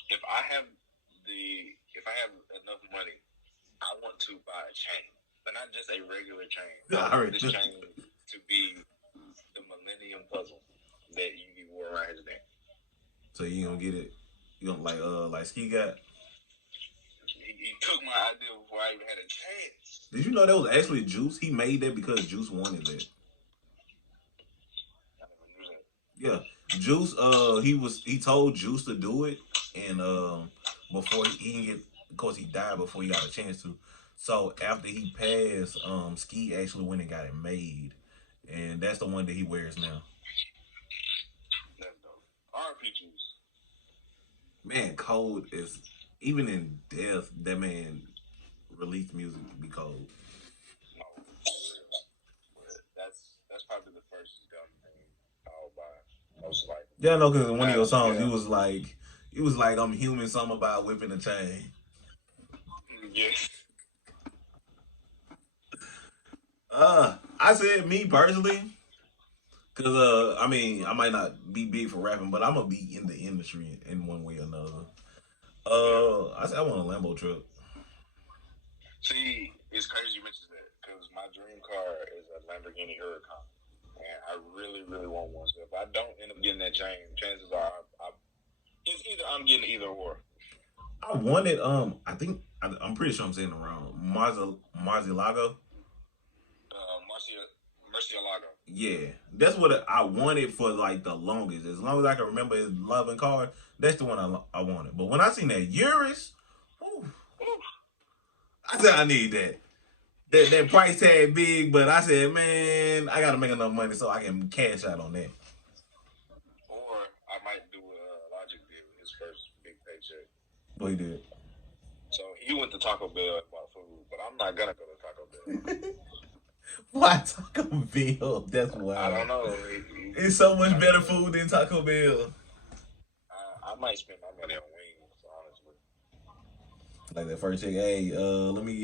If I have if I have enough money, I want to buy a chain, but not just a regular chain. I All want right. this chain to be the Millennium Puzzle that you wore around his neck. So you gonna get it? You gonna like Ski got? He took my idea before I even had a chance. Did you know that was actually Juice? He made that because Juice wanted that. I never knew that. Yeah, Juice. He told Juice to do it, and before he didn't get, of course, he died before he got a chance to. So after he passed, Ski actually went and got it made, and that's the one that he wears now. That's dope. R.P. Juice. Man, Cold is even in death. That man released music to be cold. No, for real. But that's probably the first dumb thing I'll buy. Most likely. Yeah, I know because in one of your Now, songs, yeah, you was like, I'm human, something about whipping a chain. yeah. I said me personally, cause I mean, I might not be big for rapping, but I'm gonna be in the industry in one way or another. Yeah. I said I want a Lambo truck. See, it's crazy you mentioned that because my dream car is a Lamborghini Huracan, and I really, really want one. So if I don't end up getting that chain, chances are it's either I'm getting either or. I wanted I'm pretty sure I'm saying it wrong. Marzilago. Marcia Murcielago. Yeah, that's what I wanted for like the longest. As long as I can remember his loving car, that's the one I wanted. But when I seen that Urus, whew, I said I need that. That price tag big, but I said, man, I gotta make enough money so I can cash out on that. Or I might do a Logic deal with his first big paycheck. But he did. So he went to Taco Bell and bought food, but I'm not gonna go to Taco Bell. Why Taco Bell? That's I wild. don't know. It's so much Taco better Bell. food than Taco Bell. I might spend my money on wings, honestly. Like that first check, hey, let me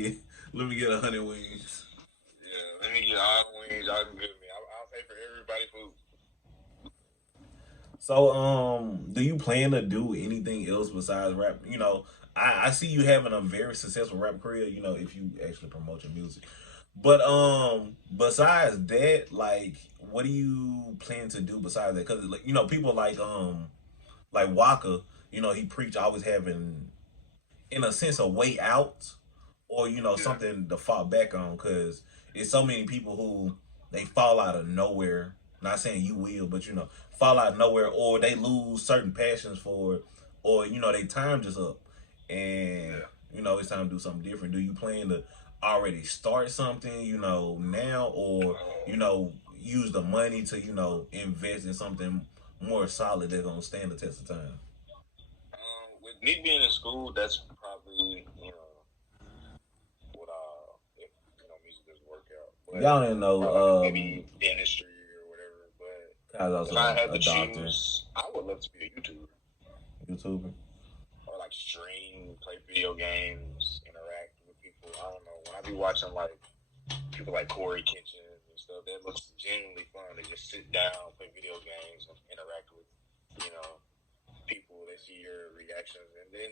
get 100 wings. Yeah, let me get all the wings y'all can give me. I'll pay for everybody food. So, do you plan to do anything else besides rap? I see you having a very successful rap career. If you actually promote your music, but besides that, like, what do you plan to do besides that? Because like, people like Waka, he preach always having in a sense a way out or Yeah, something to fall back on because it's so many people who they fall out of nowhere, not saying you will, but fall out of nowhere or they lose certain passions for it or they time just up and yeah. it's time to do something different. Do you plan to already start something now or use the money to invest in something more solid that's gonna stand the test of time? With me being in school, that's probably what if music doesn't work out, but Y'all didn't probably know maybe dentistry or whatever. But Kyle's if also I had a to doctor, choose, I would love to be a YouTuber YouTuber. or like stream, play video games, interact with people. I don't know. When I be watching like people like Corey Kitchens and stuff, that looks genuinely fun. They just sit down, play video games, and interact with you know people. They see your reactions, and then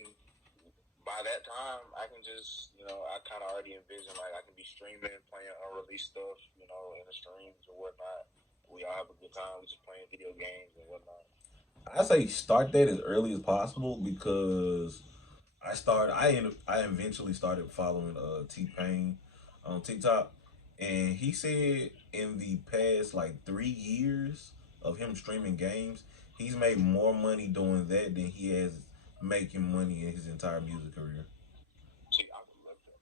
by that time, I can just I kind of already envision like I can be streaming, playing unreleased stuff, in the streams or whatnot. We all have a good time. We just playing video games and whatnot. I say start that as early as possible because I eventually started following T Pain on TikTok, and he said in the past like 3 years of him streaming games, he's made more money doing that than he has making money in his entire music career. See, I would love that.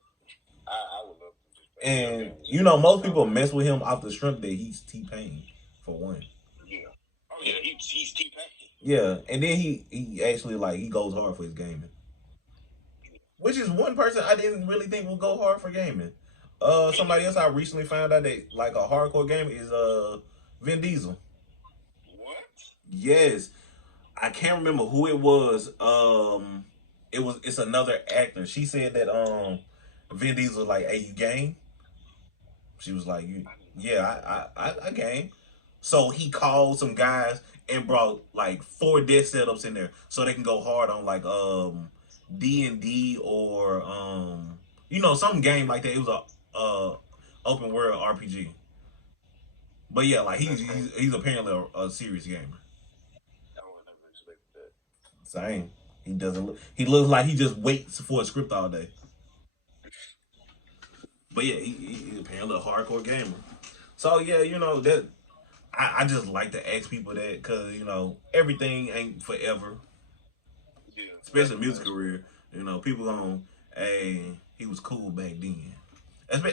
I would love to just play video And games and most stop people working. mess with him off the strength that he's T Pain for one. Yeah. Oh yeah, he's T Pain. Yeah, and then he actually like he goes hard for his gaming, which is one person I didn't really think would go hard for gaming. Somebody else I recently found out that like a hardcore gamer is Vin Diesel. What? Yes, I can't remember who it was. It's another actor. She said that Vin Diesel was like, "Hey, you game?" She was like, "You, yeah, I game." So he called some guys and brought like four death setups in there, so they can go hard on like D&D or some game like that. It was a open world RPG. But yeah, like he's That's he's, crazy. he's apparently a serious gamer. I would never expect that. Same. He doesn't. He looks like he just waits for a script all day. But yeah, he's apparently a hardcore gamer. So yeah, that I just like to ask people that because everything ain't forever, Yeah, especially definitely. music That's real. career. People going, hey, he was cool back then.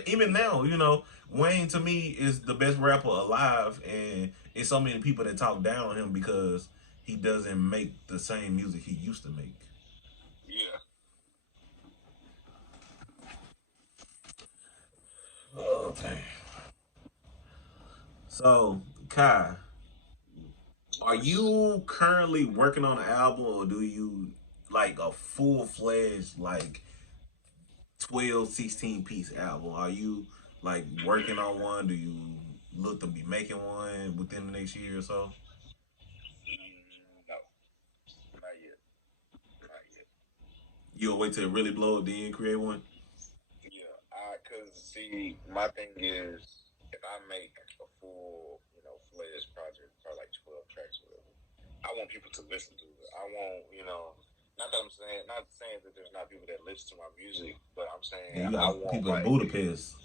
Even Yeah, now, Wayne to me is the best rapper alive, and it's so many people that talk down on him because he doesn't make the same music he used to make. yeah. Oh, dang. So, Kai, are Yes. you currently working on an album, or do you like a full fledged like 12, 16 piece album? Are you like working on one? Do you look to be making one within the next year or so? No, not yet. Not yet. You'll wait till it really blow up, then create one? Yeah, cause see, my thing is, if I make a full, fledged project, probably like 12 tracks, or whatever, I want people to listen to it. I want, not saying that there's not people that listen to my music, but I'm saying Yeah, you I got want people in like, Budapest.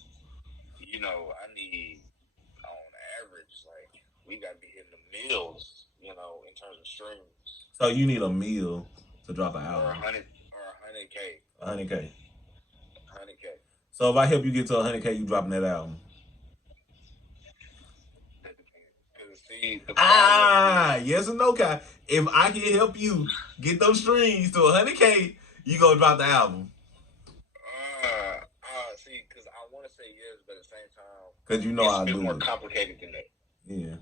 I need on average, like we got to be hitting the mills, in terms of streams, So you need a meal to drop an or album. 100K, 100K. 100K. So if I help you get to 100K, you dropping that album. That depends. Because see, the problem Ah, is, yes or no, Kai. If I can help you get those streams to 100K, you gonna drop the album. because I want to say yes, but at the same time, Cause you know it's a I'll bit do more it. complicated than that. Yeah.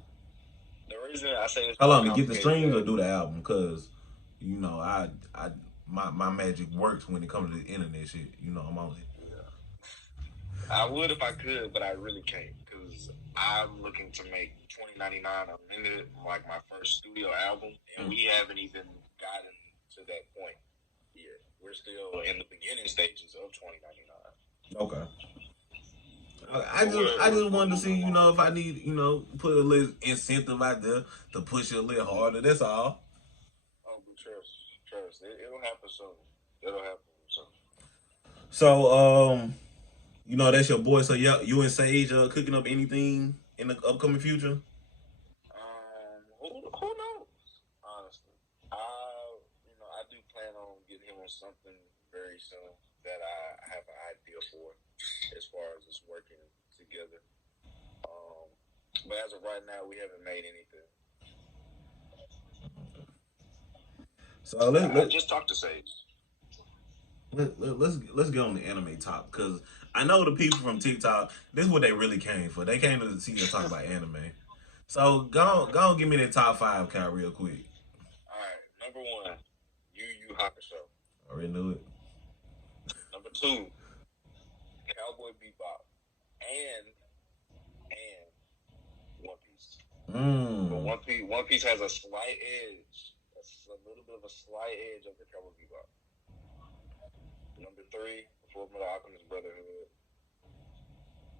The reason I say it's How more long to get the complicated than streams or that, do the album? Cause I my magic works when it comes to the internet shit. I'm on it. yeah, I would if I could, but I really can't because I'm looking to make 2099 a minute like my first studio album, and Mm. we haven't even gotten to that point yet. We're still in the beginning stages of 2099, Okay. I but just we're I we're, just we're wanted to moving see, along. if I need, put a little incentive out there to push it a little harder. That's all. Oh, but trust, it'll happen soon. It'll happen soon. So, that's your boy. So yeah, you and Sage cooking up anything in the upcoming future? Who knows? Honestly, I I do plan on getting him on something very soon that I have an idea for, as far as us working together. Um, but as of right now, we haven't made anything. So I just talked to Sage. let's get on the anime top because I know the people from TikTok. This is what they really came for. They came to see us talk about anime. So go on, give me that top five, Kyle, real quick. All right, number one, Yu Hakusho. I already knew it. Number two, Cowboy Bebop, and One Piece. But Mm. One Piece has a slight edge, a little bit of a slight edge over Cowboy Bebop. Number three, Full Metal Alchemist Brotherhood.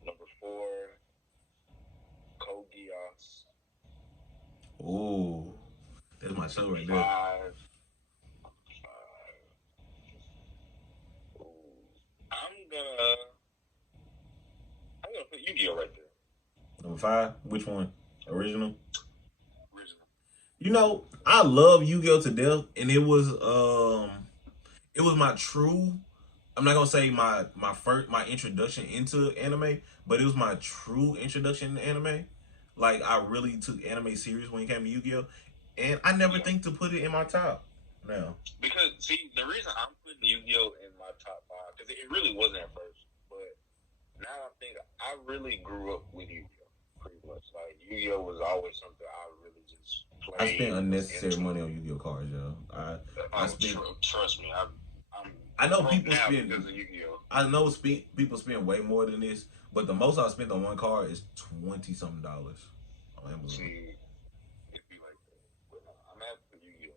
Number four, Code Geass. Oh, that's my show right there. Five, five. Ooh, I'm gonna, I'm gonna put Yu-Gi-Oh right there. Number five, which one? Original. Original. I love Yu-Gi-Oh to death, and it was my true. I'm not gonna say my introduction into anime, but it was my true introduction to anime. Like I really took anime serious when it came to Yu-Gi-Oh, and I never Yeah. think to put it in my top. Now, Because see, the reason I'm putting Yu-Gi-Oh in my top five, because it really wasn't at first, but now I think I really grew up with Yu-Gi-Oh. Pretty much, like Yu-Gi-Oh was always something I really just I spent played, was unnecessary into money it. on Yu-Gi-Oh cards, yo. I Oh, spent. trust me, I'm I know broke people now spend. because of Yu-Gi-Oh. I know people spend way more than this, but the most I spent on one card is 20 something dollars on Amazon. See, it'd be like that. But no, I'm happy for Yu-Gi-Oh.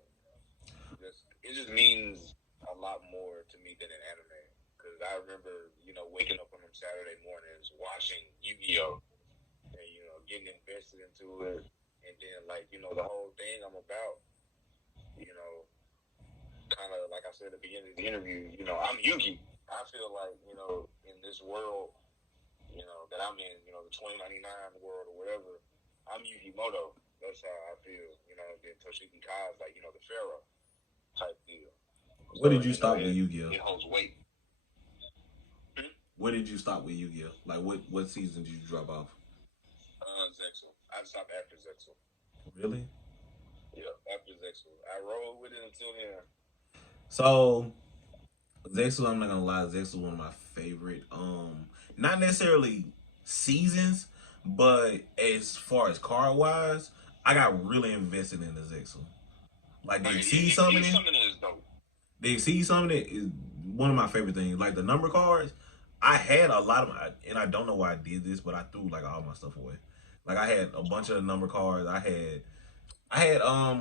It just means a lot more to me than an anime. Because I remember, waking up on them Saturday mornings watching Yu-Gi-Oh and getting invested into it, and then like the whole thing I'm about, you know, kind of like I said at the beginning of the interview, I'm Yugi. I feel like in this world, that I'm in, the 2099 world or whatever, I'm Yugi Moto. That's how I feel. Then Toshiki Kai is like the Pharaoh type deal. Where So did you stop with Yu-Gi-Oh? it holds weight. Where did you stop with Yu-Gi-Oh? Like what season did you drop off? Zexal. I stopped after Zexal. Really? Yeah, after Zexal. I rolled with it until then. So Zexu, I'm not gonna lie, Zexu one of my favorite. Not necessarily seasons, but as far as card wise, I got really invested in the Zexu. Like the Exceed Summoning, Summoning is dope. the Exceed Summoning is one of my favorite things. Like the number cards, I had a lot of my, and I don't know why I did this, but I threw like all my stuff away. Like I had a bunch of number cards. I had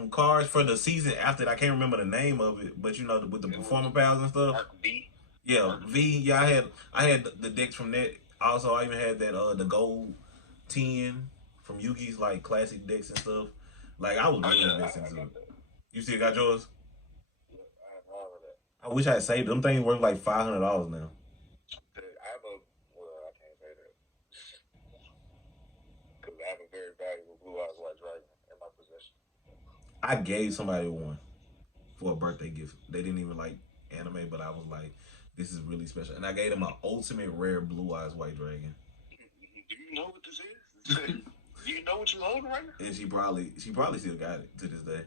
cards for the season after that. I can't remember the name of it, but with the performer pals and stuff. Arc V. Yeah, V. Yeah, I had the decks from that. Also, I even had that the gold 10 from Yugi's like classic decks and stuff. Like I was really invested into it. You still got yours? Yeah, I have all of that. I wish I had saved them. Things worth like $500 now. I have I can't say that because I have a very valuable blue eyes white dragon in my possession. I gave somebody one for a birthday gift. They didn't even like anime, but I was like, this is really special. And I gave them an ultimate rare blue eyes white dragon. Do you know what this is? Do you know what you're holding right now? And she probably still got it to this day.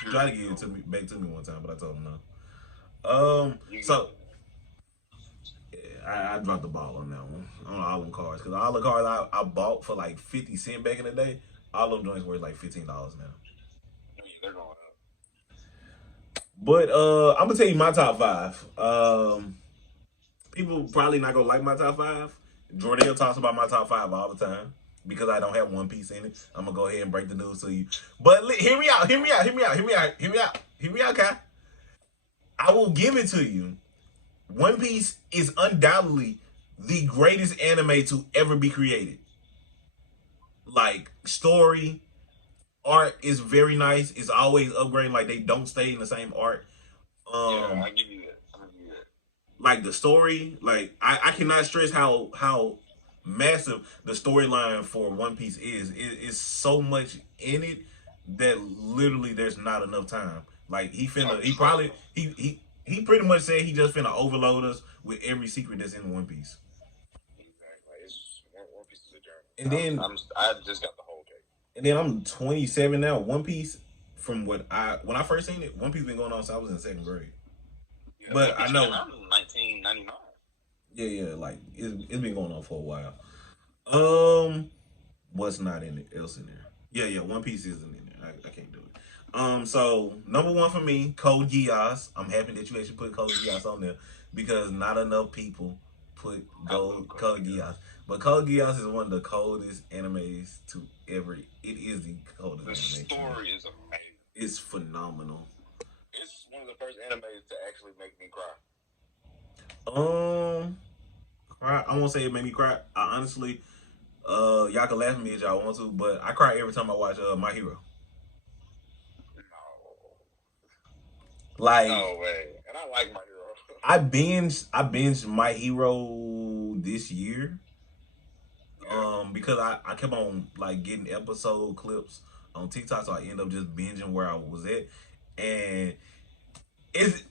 She tried to give it to me back to me one time, but I told him no. So yeah, I dropped the ball on that one on all them cards because all the cards I bought for like 50 cents back in the day, all them joints worth like $15 now. Yeah, they're going up. But I'm gonna tell you my top five. People probably not gonna like my top five. Jordell talks about my top five all the time because I don't have One Piece in it. I'm gonna go ahead and break the news to you. But hear me out. Hear me out. Hear me out. Hear me out. Hear me out. Hear me out, Kai. I will give it to you. One Piece is undoubtedly the greatest anime to ever be created. Like story, art is very nice. It's always upgrading. Like they don't stay in the same art. Yeah, I give you that. I give you that. Like the story, like I cannot stress how massive the storyline for One Piece is. It is so much in it that literally there's not enough time. Like he pretty much said he just finna overload us with every secret that's in One Piece. Exactly. It's One Piece is a journey. And then I just got the whole cake. and then I'm 27 now. One Piece from when I first seen it, One Piece been going on since I was in second grade. Yeah, But I know, I'm 1999. yeah, like it's been going on for a while. What's not in it? Else in there? Yeah, One Piece isn't in there. I can't do it. So number one for me, Code Geass. I'm happy that you actually put Code Geass on there because not enough people put Code Geass. But Code Geass is one of the coldest animes to ever. It is the coldest anime. The story is amazing. It's phenomenal. It's one of the first animes to actually make me cry. Cry. I won't say it made me cry. I honestly, y'all can laugh at me if y'all want to, but I cry every time I watch My Hero. No. Like, no way. And I like My Hero. I binged My Hero this year. Because I kept on like getting episode clips on TikTok, so I end up just binging where I was at, and it's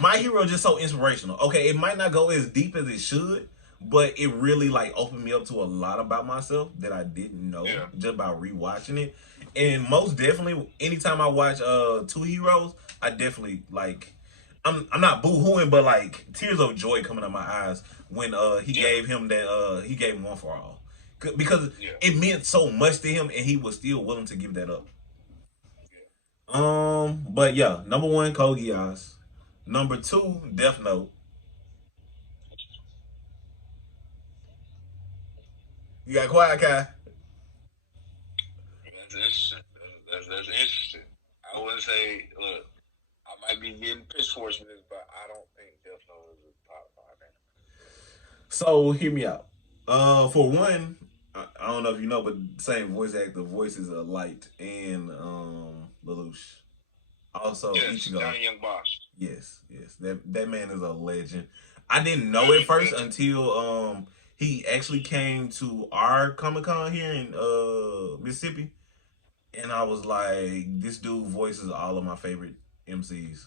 My Hero just so inspirational. Okay, it might not go as deep as it should, but it really like opened me up to a lot about myself that I didn't know just by rewatching it. And most definitely, anytime I watch Two Heroes, I definitely like. I'm not boo-hooing, but like tears of joy coming out my eyes when he gave him that he gave him One for All because it meant so much to him and he was still willing to give that up. But yeah, number one, Code Geass. Number two, Death Note. You got quiet, Kai. That's interesting. That's interesting. I would say, look, I might be getting pitchforks for this, but I don't think Death Note is a top five anime. So hear me out. For one, I don't know if you know, but same voice actor voices are Light and Lelouch. Also Yes, Ichigo. Johnny Young Bosch. Yes, yes. That man is a legend. I didn't know it Very first legend. until he actually came to our Comic Con here in Mississippi, and I was like, this dude voices all of my favorite MCs.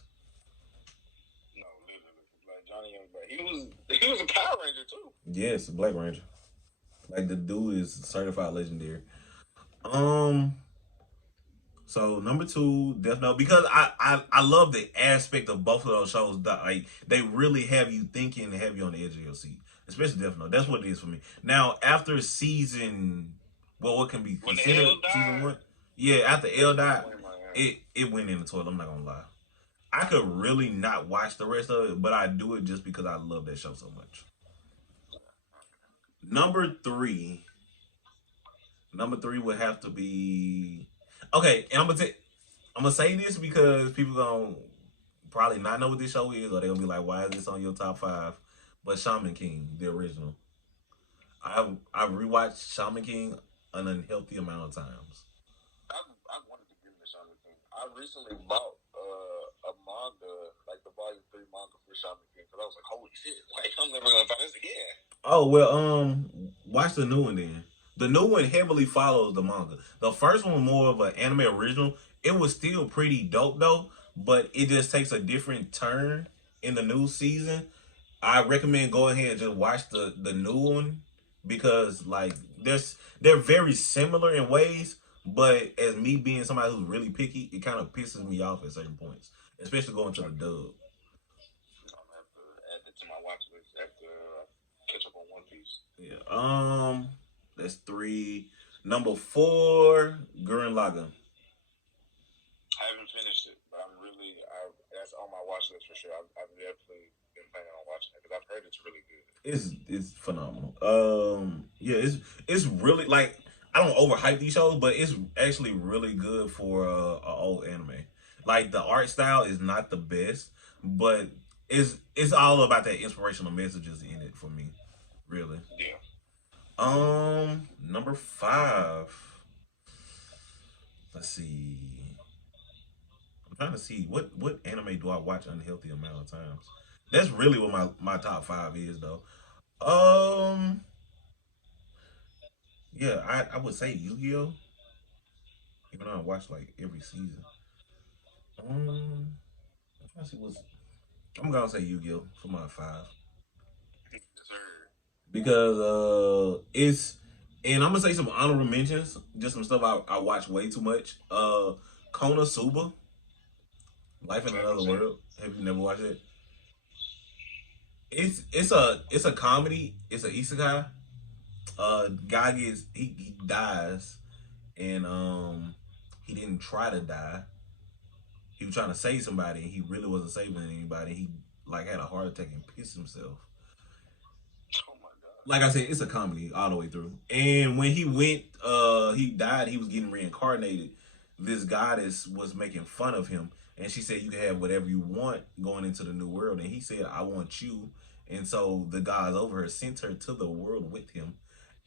No, literally, like Johnny Young Bosch. He was a Power Ranger too. Yes, Black Ranger. Like the dude is certified legendary. Um, so number two, Death Note, because I love the aspect of both of those shows. That like they really have you thinking and have you on the edge of your seat, especially Death Note. That's what it is for me. Now after season, well, what can be When the considered L season died, one? Yeah, after L that's when died, it went in my head. it went in the toilet. I'm not gonna lie. I could really not watch the rest of it, but I do it just because I love that show so much. Number three, number three would have to be okay. And I'm gonna say this because people gonna probably not know what this show is, or they'll be like, "Why is this on your top five?" But Shaman King, the original, I've rewatched Shaman King an unhealthy amount of times. I wanted to give him the Shaman King. I recently bought a manga, like the volume 3 manga for Shaman King, because I was like, holy shit, like I'm never gonna find this again. Oh well, watch the new one then. The new one heavily follows the manga. The first one more of an anime original. It was still pretty dope though, but it just takes a different turn in the new season. I recommend go ahead and just watch the new one because like they're very similar in ways, but as me being somebody who's really picky, it kind of pisses me off at certain points, especially going to the Okay, dub. I'm gonna have to add that to my watch list after I catch up on One Piece. Yeah. That's three. Number four, Gurren Lagann. I haven't finished it, but that's on my watch list for sure. I've definitely been planning on watching it because I've heard it's really good. It's phenomenal. Yeah, it's really like I don't overhype these shows, but it's actually really good for a old anime. Like the art style is not the best, but it's all about that inspirational messages in it for me, really. Yeah. Number five. Let's see. I'm trying to see what anime do I watch unhealthy amount of times. That's really what my top five is though. Um, yeah, I would say Yu-Gi-Oh. Even though I watch like every season. I'm trying to see what's. I'm gonna say Yu-Gi-Oh for my five Yes, sir. because it's and I'm gonna say some honorable mentions. Just some stuff I watch way too much. Konosuba, Life in I haven't Another seen it. World. Have you never watched it? It's a comedy. It's a isekai. Guy he dies and he didn't try to die. He was trying to save somebody and he really wasn't saving anybody. He like had a heart attack and pissed himself. Oh my god. Like I said, it's a comedy all the way through. And when he died, he was getting reincarnated. This goddess was making fun of him, and she said, "You can have whatever you want going into the new world." And he said, "I want you." And so the gods over her sent her to the world with him,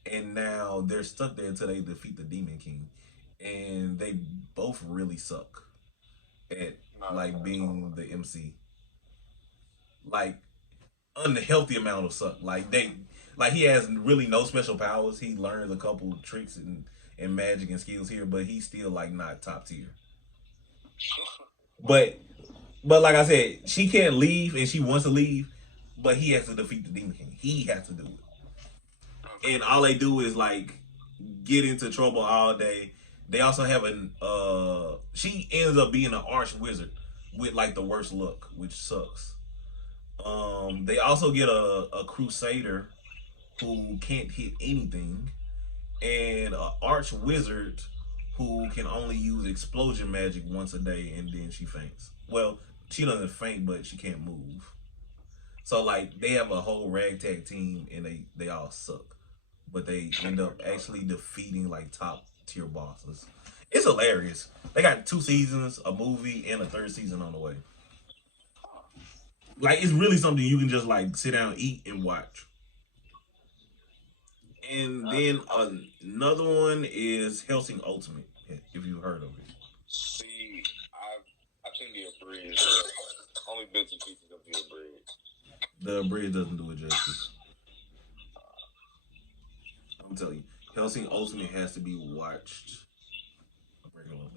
and now they're stuck there until they defeat the Demon King. And they both really suck at No, like that's all being right. the MC. Like unhealthy amount of suck. Like he has really no special powers. He learns a couple tricks and magic and skills here, but he's still like not top tier. But but like I said, she can't leave and she wants to leave, but he has to defeat the Demon King. He has to do it. And Okay. all they do is like get into trouble all day. They also have an she ends up being an arch wizard with like the worst luck, which sucks. They also get a crusader who can't hit anything, and an arch wizard who can only use explosion magic once a day and then she faints. Well, she doesn't faint, but she can't move. So like they have a whole ragtag team and they all suck, but they end up actually defeating like top tier bosses. It's hilarious. They got 2 seasons, a movie, and a third season on the way. Like it's really something you can just like sit down, eat, and watch. And then another one is Helsing Ultimate, if you've heard of it. See, I've seen the abridged, only bits and pieces of the abridged. The bridge doesn't do it justice. I'm telling you, Helsing Ultimate has to be watched regularly.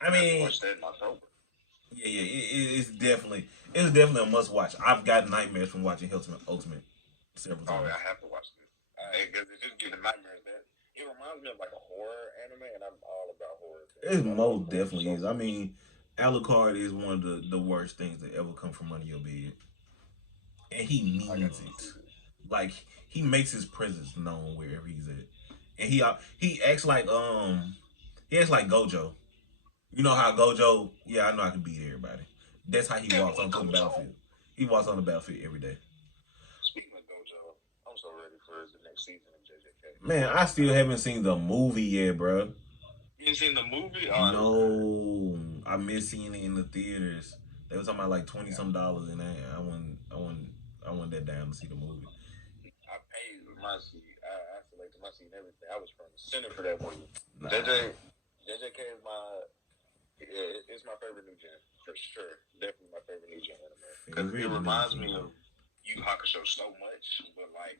I I mean, watched that in October. yeah, it's definitely a must watch. I've got nightmares from watching Helsing Ultimate several Oh, times. yeah, I have to watch this because it's just giving nightmares. That it reminds me of like a horror anime, and I'm all about horror. It I love most horror definitely so is. I mean, Alucard is one of the worst things that ever come from under your bed, and he I got means it. Like he makes his presence known wherever he's at, and he acts like Gojo. You know how Gojo? Yeah, I know I can beat everybody. That's how he walks onto the battlefield. He walks on the battlefield every day. Speaking of Gojo, I'm so ready for the next season of JJK. Man, I still haven't seen the movie yet, bro. You ain't seen the movie? No, I missed seeing it in the theaters. They were talking about like $20 some, and I went that down to see the movie. I paid for my seat. I selected my seat and everything. I was from the center for that movie. Nah. JJK is it's my favorite new gen for sure. Definitely my favorite new gen anime because it reminds me of Yu Hakusho so much. But like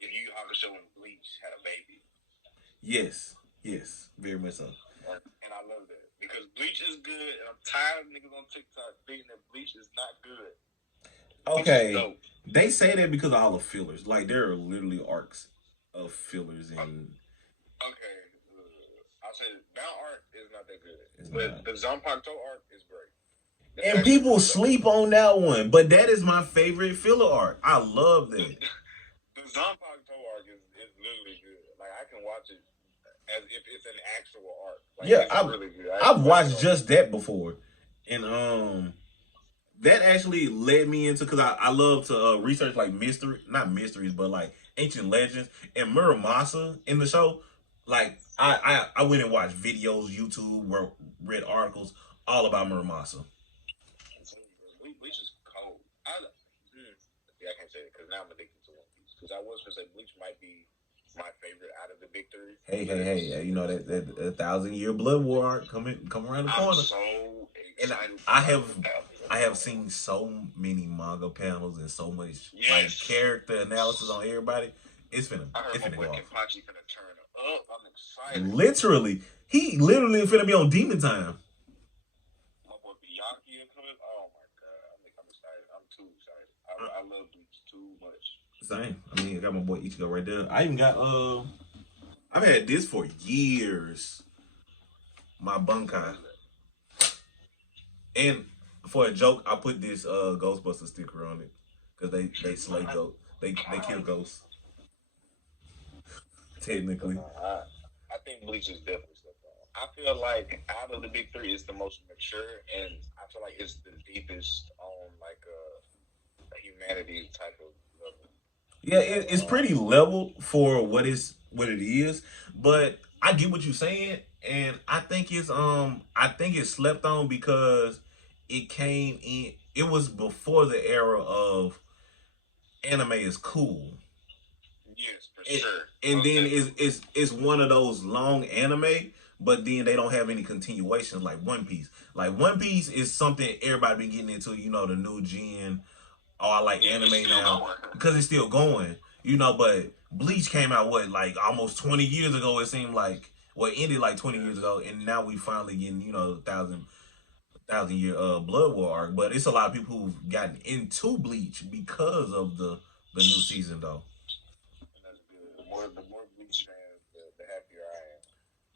if Yu Hakusho and Bleach had a baby, Yes, yes, very much so. and I love that because Bleach is good, and I'm tired of niggas on TikTok thinking that Bleach is not good. Bleach is Okay, dope. they say that because of all the fillers. Like there are literally arcs of fillers, and Okay, I'll say Mount Arc is not that good, it's but not. the Zanpakuto arc is great. That's And actually people really dope. sleep on that one, but that is my favorite filler arc. I love that. The Zanpakuto arc is literally good. Like I can watch it as if it's an actual arc. Like Yeah, it's really good. I've watched just that before, and that actually led me into because I love to research like not mysteries, but like ancient legends and Muramasa in the show. Like I went and watched videos, YouTube, read articles all about Muramasa. Bleach is cold. See, I can't say it because now I'm addicted to One Piece. Because I was gonna say Bleach might be my favorite out of the big three. Hey, you know that 1,000 year blood war arc come around the I'm corner. so And excited. I have seen so many manga panels and so much like Yes. character analysis on everybody. It's I heard my finna boy go off. Kenpachi finna turn up. I'm excited. He literally finna be on Demon Time. My boy Bianchi coming. Oh my god, I'm excited. I'm too excited. I love Bleach too much. Same. I mean, I got my boy Ichigo right there. I even got I've had this for years. My Bunkai. And for a joke, I put this Ghostbuster sticker on it because they slay goat. They kill ghosts. Technically, I think Bleach is definitely stepped on. I feel like out of the big three, it's the most mature, and I feel like it's the deepest on like a humanity type of level. yeah, it's pretty level for what it is. But I get what you're saying, and I think it's slept on because it came in. It was before the era of anime is cool. Yes, for And, sure. and Most then definitely. it's one of those long anime, but then they don't have any continuations like One Piece. Like One Piece is something everybody been getting into. You know, the new gen. Oh, I like Yeah, it's anime still now going. because it's still going. You know, but Bleach came out what like almost 20 years ago. It seemed like well, it ended like 20 years ago, and now we finally getting thousand year blood war arc. But it's a lot of people who've gotten into Bleach because of the new season though. And that's good. The more Bleach fans, the happier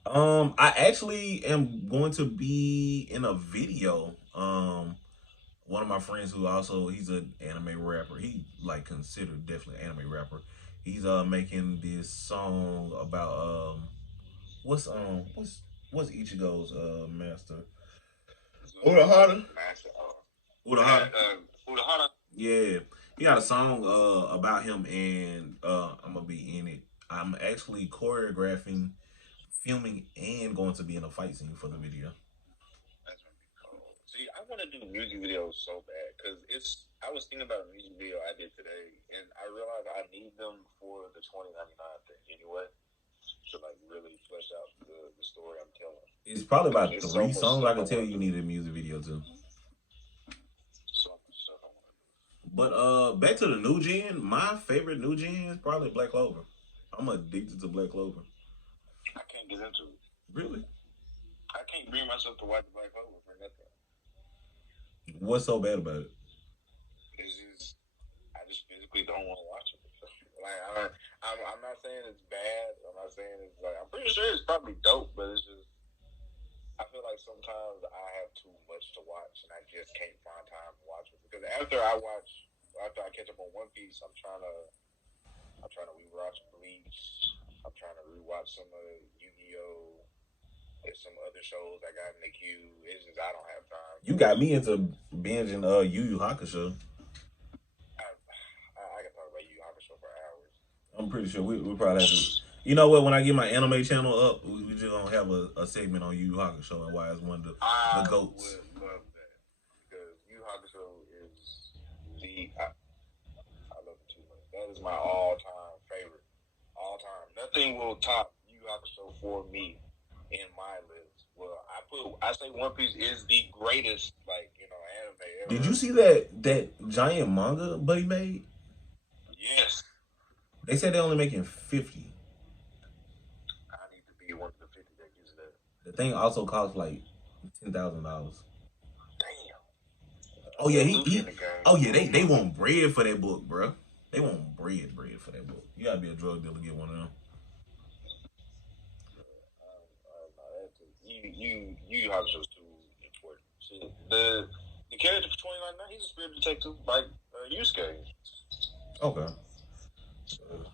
I am. I actually am going to be in a video. One of my friends who also he's an anime rapper. He like considered definitely an anime rapper. He's making this song about what's What's Ichigo's master? Urahara. Master. Urahara. Urahara. Yeah, he got a song about him, and I'm gonna be in it. I'm actually choreographing, filming, and going to be in a fight scene for the video. That's gonna be cold. See, I want to do music videos so bad because it's. I was thinking about a music video I did today, and I realized I need them for the 2099 thing anyway to like really flesh out the story I'm telling. It's probably Because about it's so three much songs I stuff I can tell want to you do. need a music video to. So much stuff I want to do. But back to the new gen. My favorite new gen is probably Black Clover. I'm addicted to Black Clover. I can't get into it. Really? I can't bring myself to watch Black Clover for nothing. What's so bad about it? It's just I just physically don't want to watch it. Like I'm not saying it's bad. I'm not saying it's like I'm pretty sure it's probably dope, but it's just I feel like sometimes I have too much to watch and I just can't find time to watch it. Because after I catch up on One Piece, I'm trying to rewatch Bleach. I'm trying to rewatch some of Yu-Gi-Oh! There's some other shows I got in the queue. It's just I don't have time You for got it. me into binging Yu Yu Hakusho. I can talk about Yu Yu Hakusho for hours. I'm pretty sure we probably have to. You know what? When I get my anime channel up, we just gonna have a segment on Yu Yu Hakusho and why it's one of the I goats. would love that because Yu Yu Hakusho is the I love it too much. That is my all-time favorite. All time. Nothing will top Yu Yu Hakusho for me in my list. Well, I say One Piece is the greatest anime Did you ever. see that giant manga Buddy made? Yes, They said they're only making 50. I need to be one of the 50 that gets that. The thing also costs like $10,000. Damn. Oh yeah, Put he, Luffy in he the game. oh yeah, they want bread for that book, bro. They want bread for that book. You gotta be a drug dealer to get one of them. Yu Yu Hakusho is too important. See, the character for 2099, he's a spirit detective like Yusuke. Okay. Yu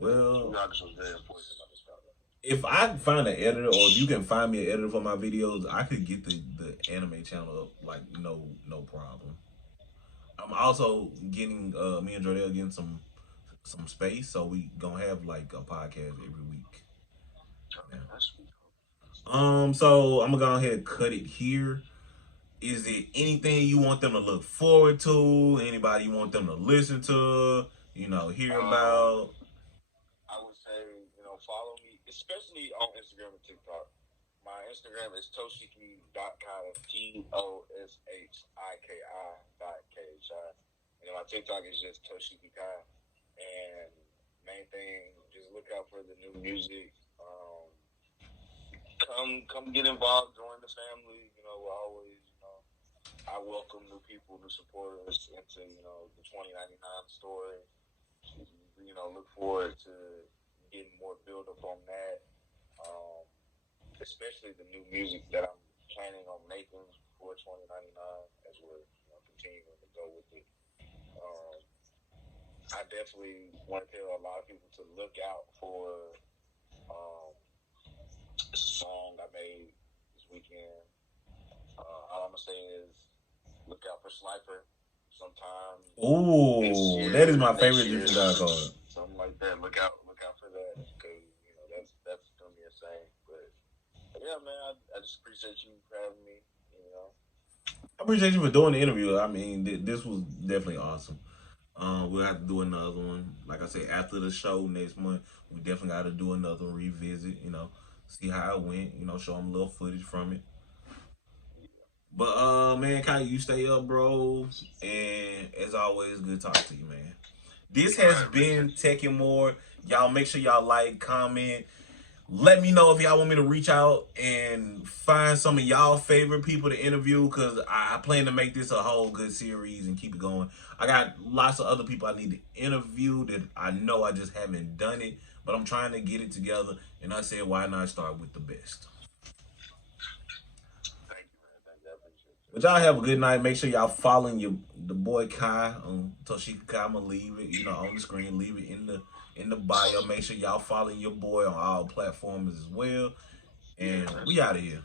Well, Yu Hakusho is very important. I just found out. if I find an editor, or if you can find me an editor for my videos, I could get the anime channel up like no problem. I'm also getting me and Jordell getting some space, so we gonna have like a podcast every week. Okay, Yeah. that's sweet. So I'm gonna go ahead and cut it here. Is it anything you want them to look forward to? Anybody you want them to listen to? Hear Um, about? I would say, follow me, especially on Instagram and TikTok. My Instagram is toshiki.kai, toshiki.khi. And my TikTok is just Toshiki Kai. And main thing, just look out for the new music. Come get involved, join the family. We're always, I welcome new people, new supporters into, the 2099 story. Look forward to getting more build up on that. Um, Especially the new music that I'm planning on making for 2099 as we're continuing to go with it. Um, I definitely want to tell a lot of people to look out for this song I made this weekend. All I'm gonna say is look out for Slifer sometime this Ooh, that is year, my next favorite year, Digimon God card. something like that. Look out for that because that's gonna be insane. But yeah, man, I just appreciate you having me. You know, I appreciate you for doing the interview. I mean, this was definitely awesome. We'll have to do another one. Like I said, after the show next month, we definitely got to do another revisit. See how it went. Show them a little footage from it. But man, Kai, you stay up, bro. And as always, good talking to you, man. This has I been appreciate you. Tekken More. Y'all make sure y'all like, comment. Let me know if y'all want me to reach out and find some of y'all favorite people to interview, because I plan to make this a whole good series and keep it going. I got lots of other people I need to interview that I know I just haven't done it, but I'm trying to get it together. And I said, why not start with the best? Thank you, man. Thank you. I appreciate you. But y'all have a good night. Make sure y'all following the boy Kai on Toshiki Kai. I'm gonna leave it, on the screen. Leave it in the bio. Make sure y'all following your boy on all platforms as well. And we out of here.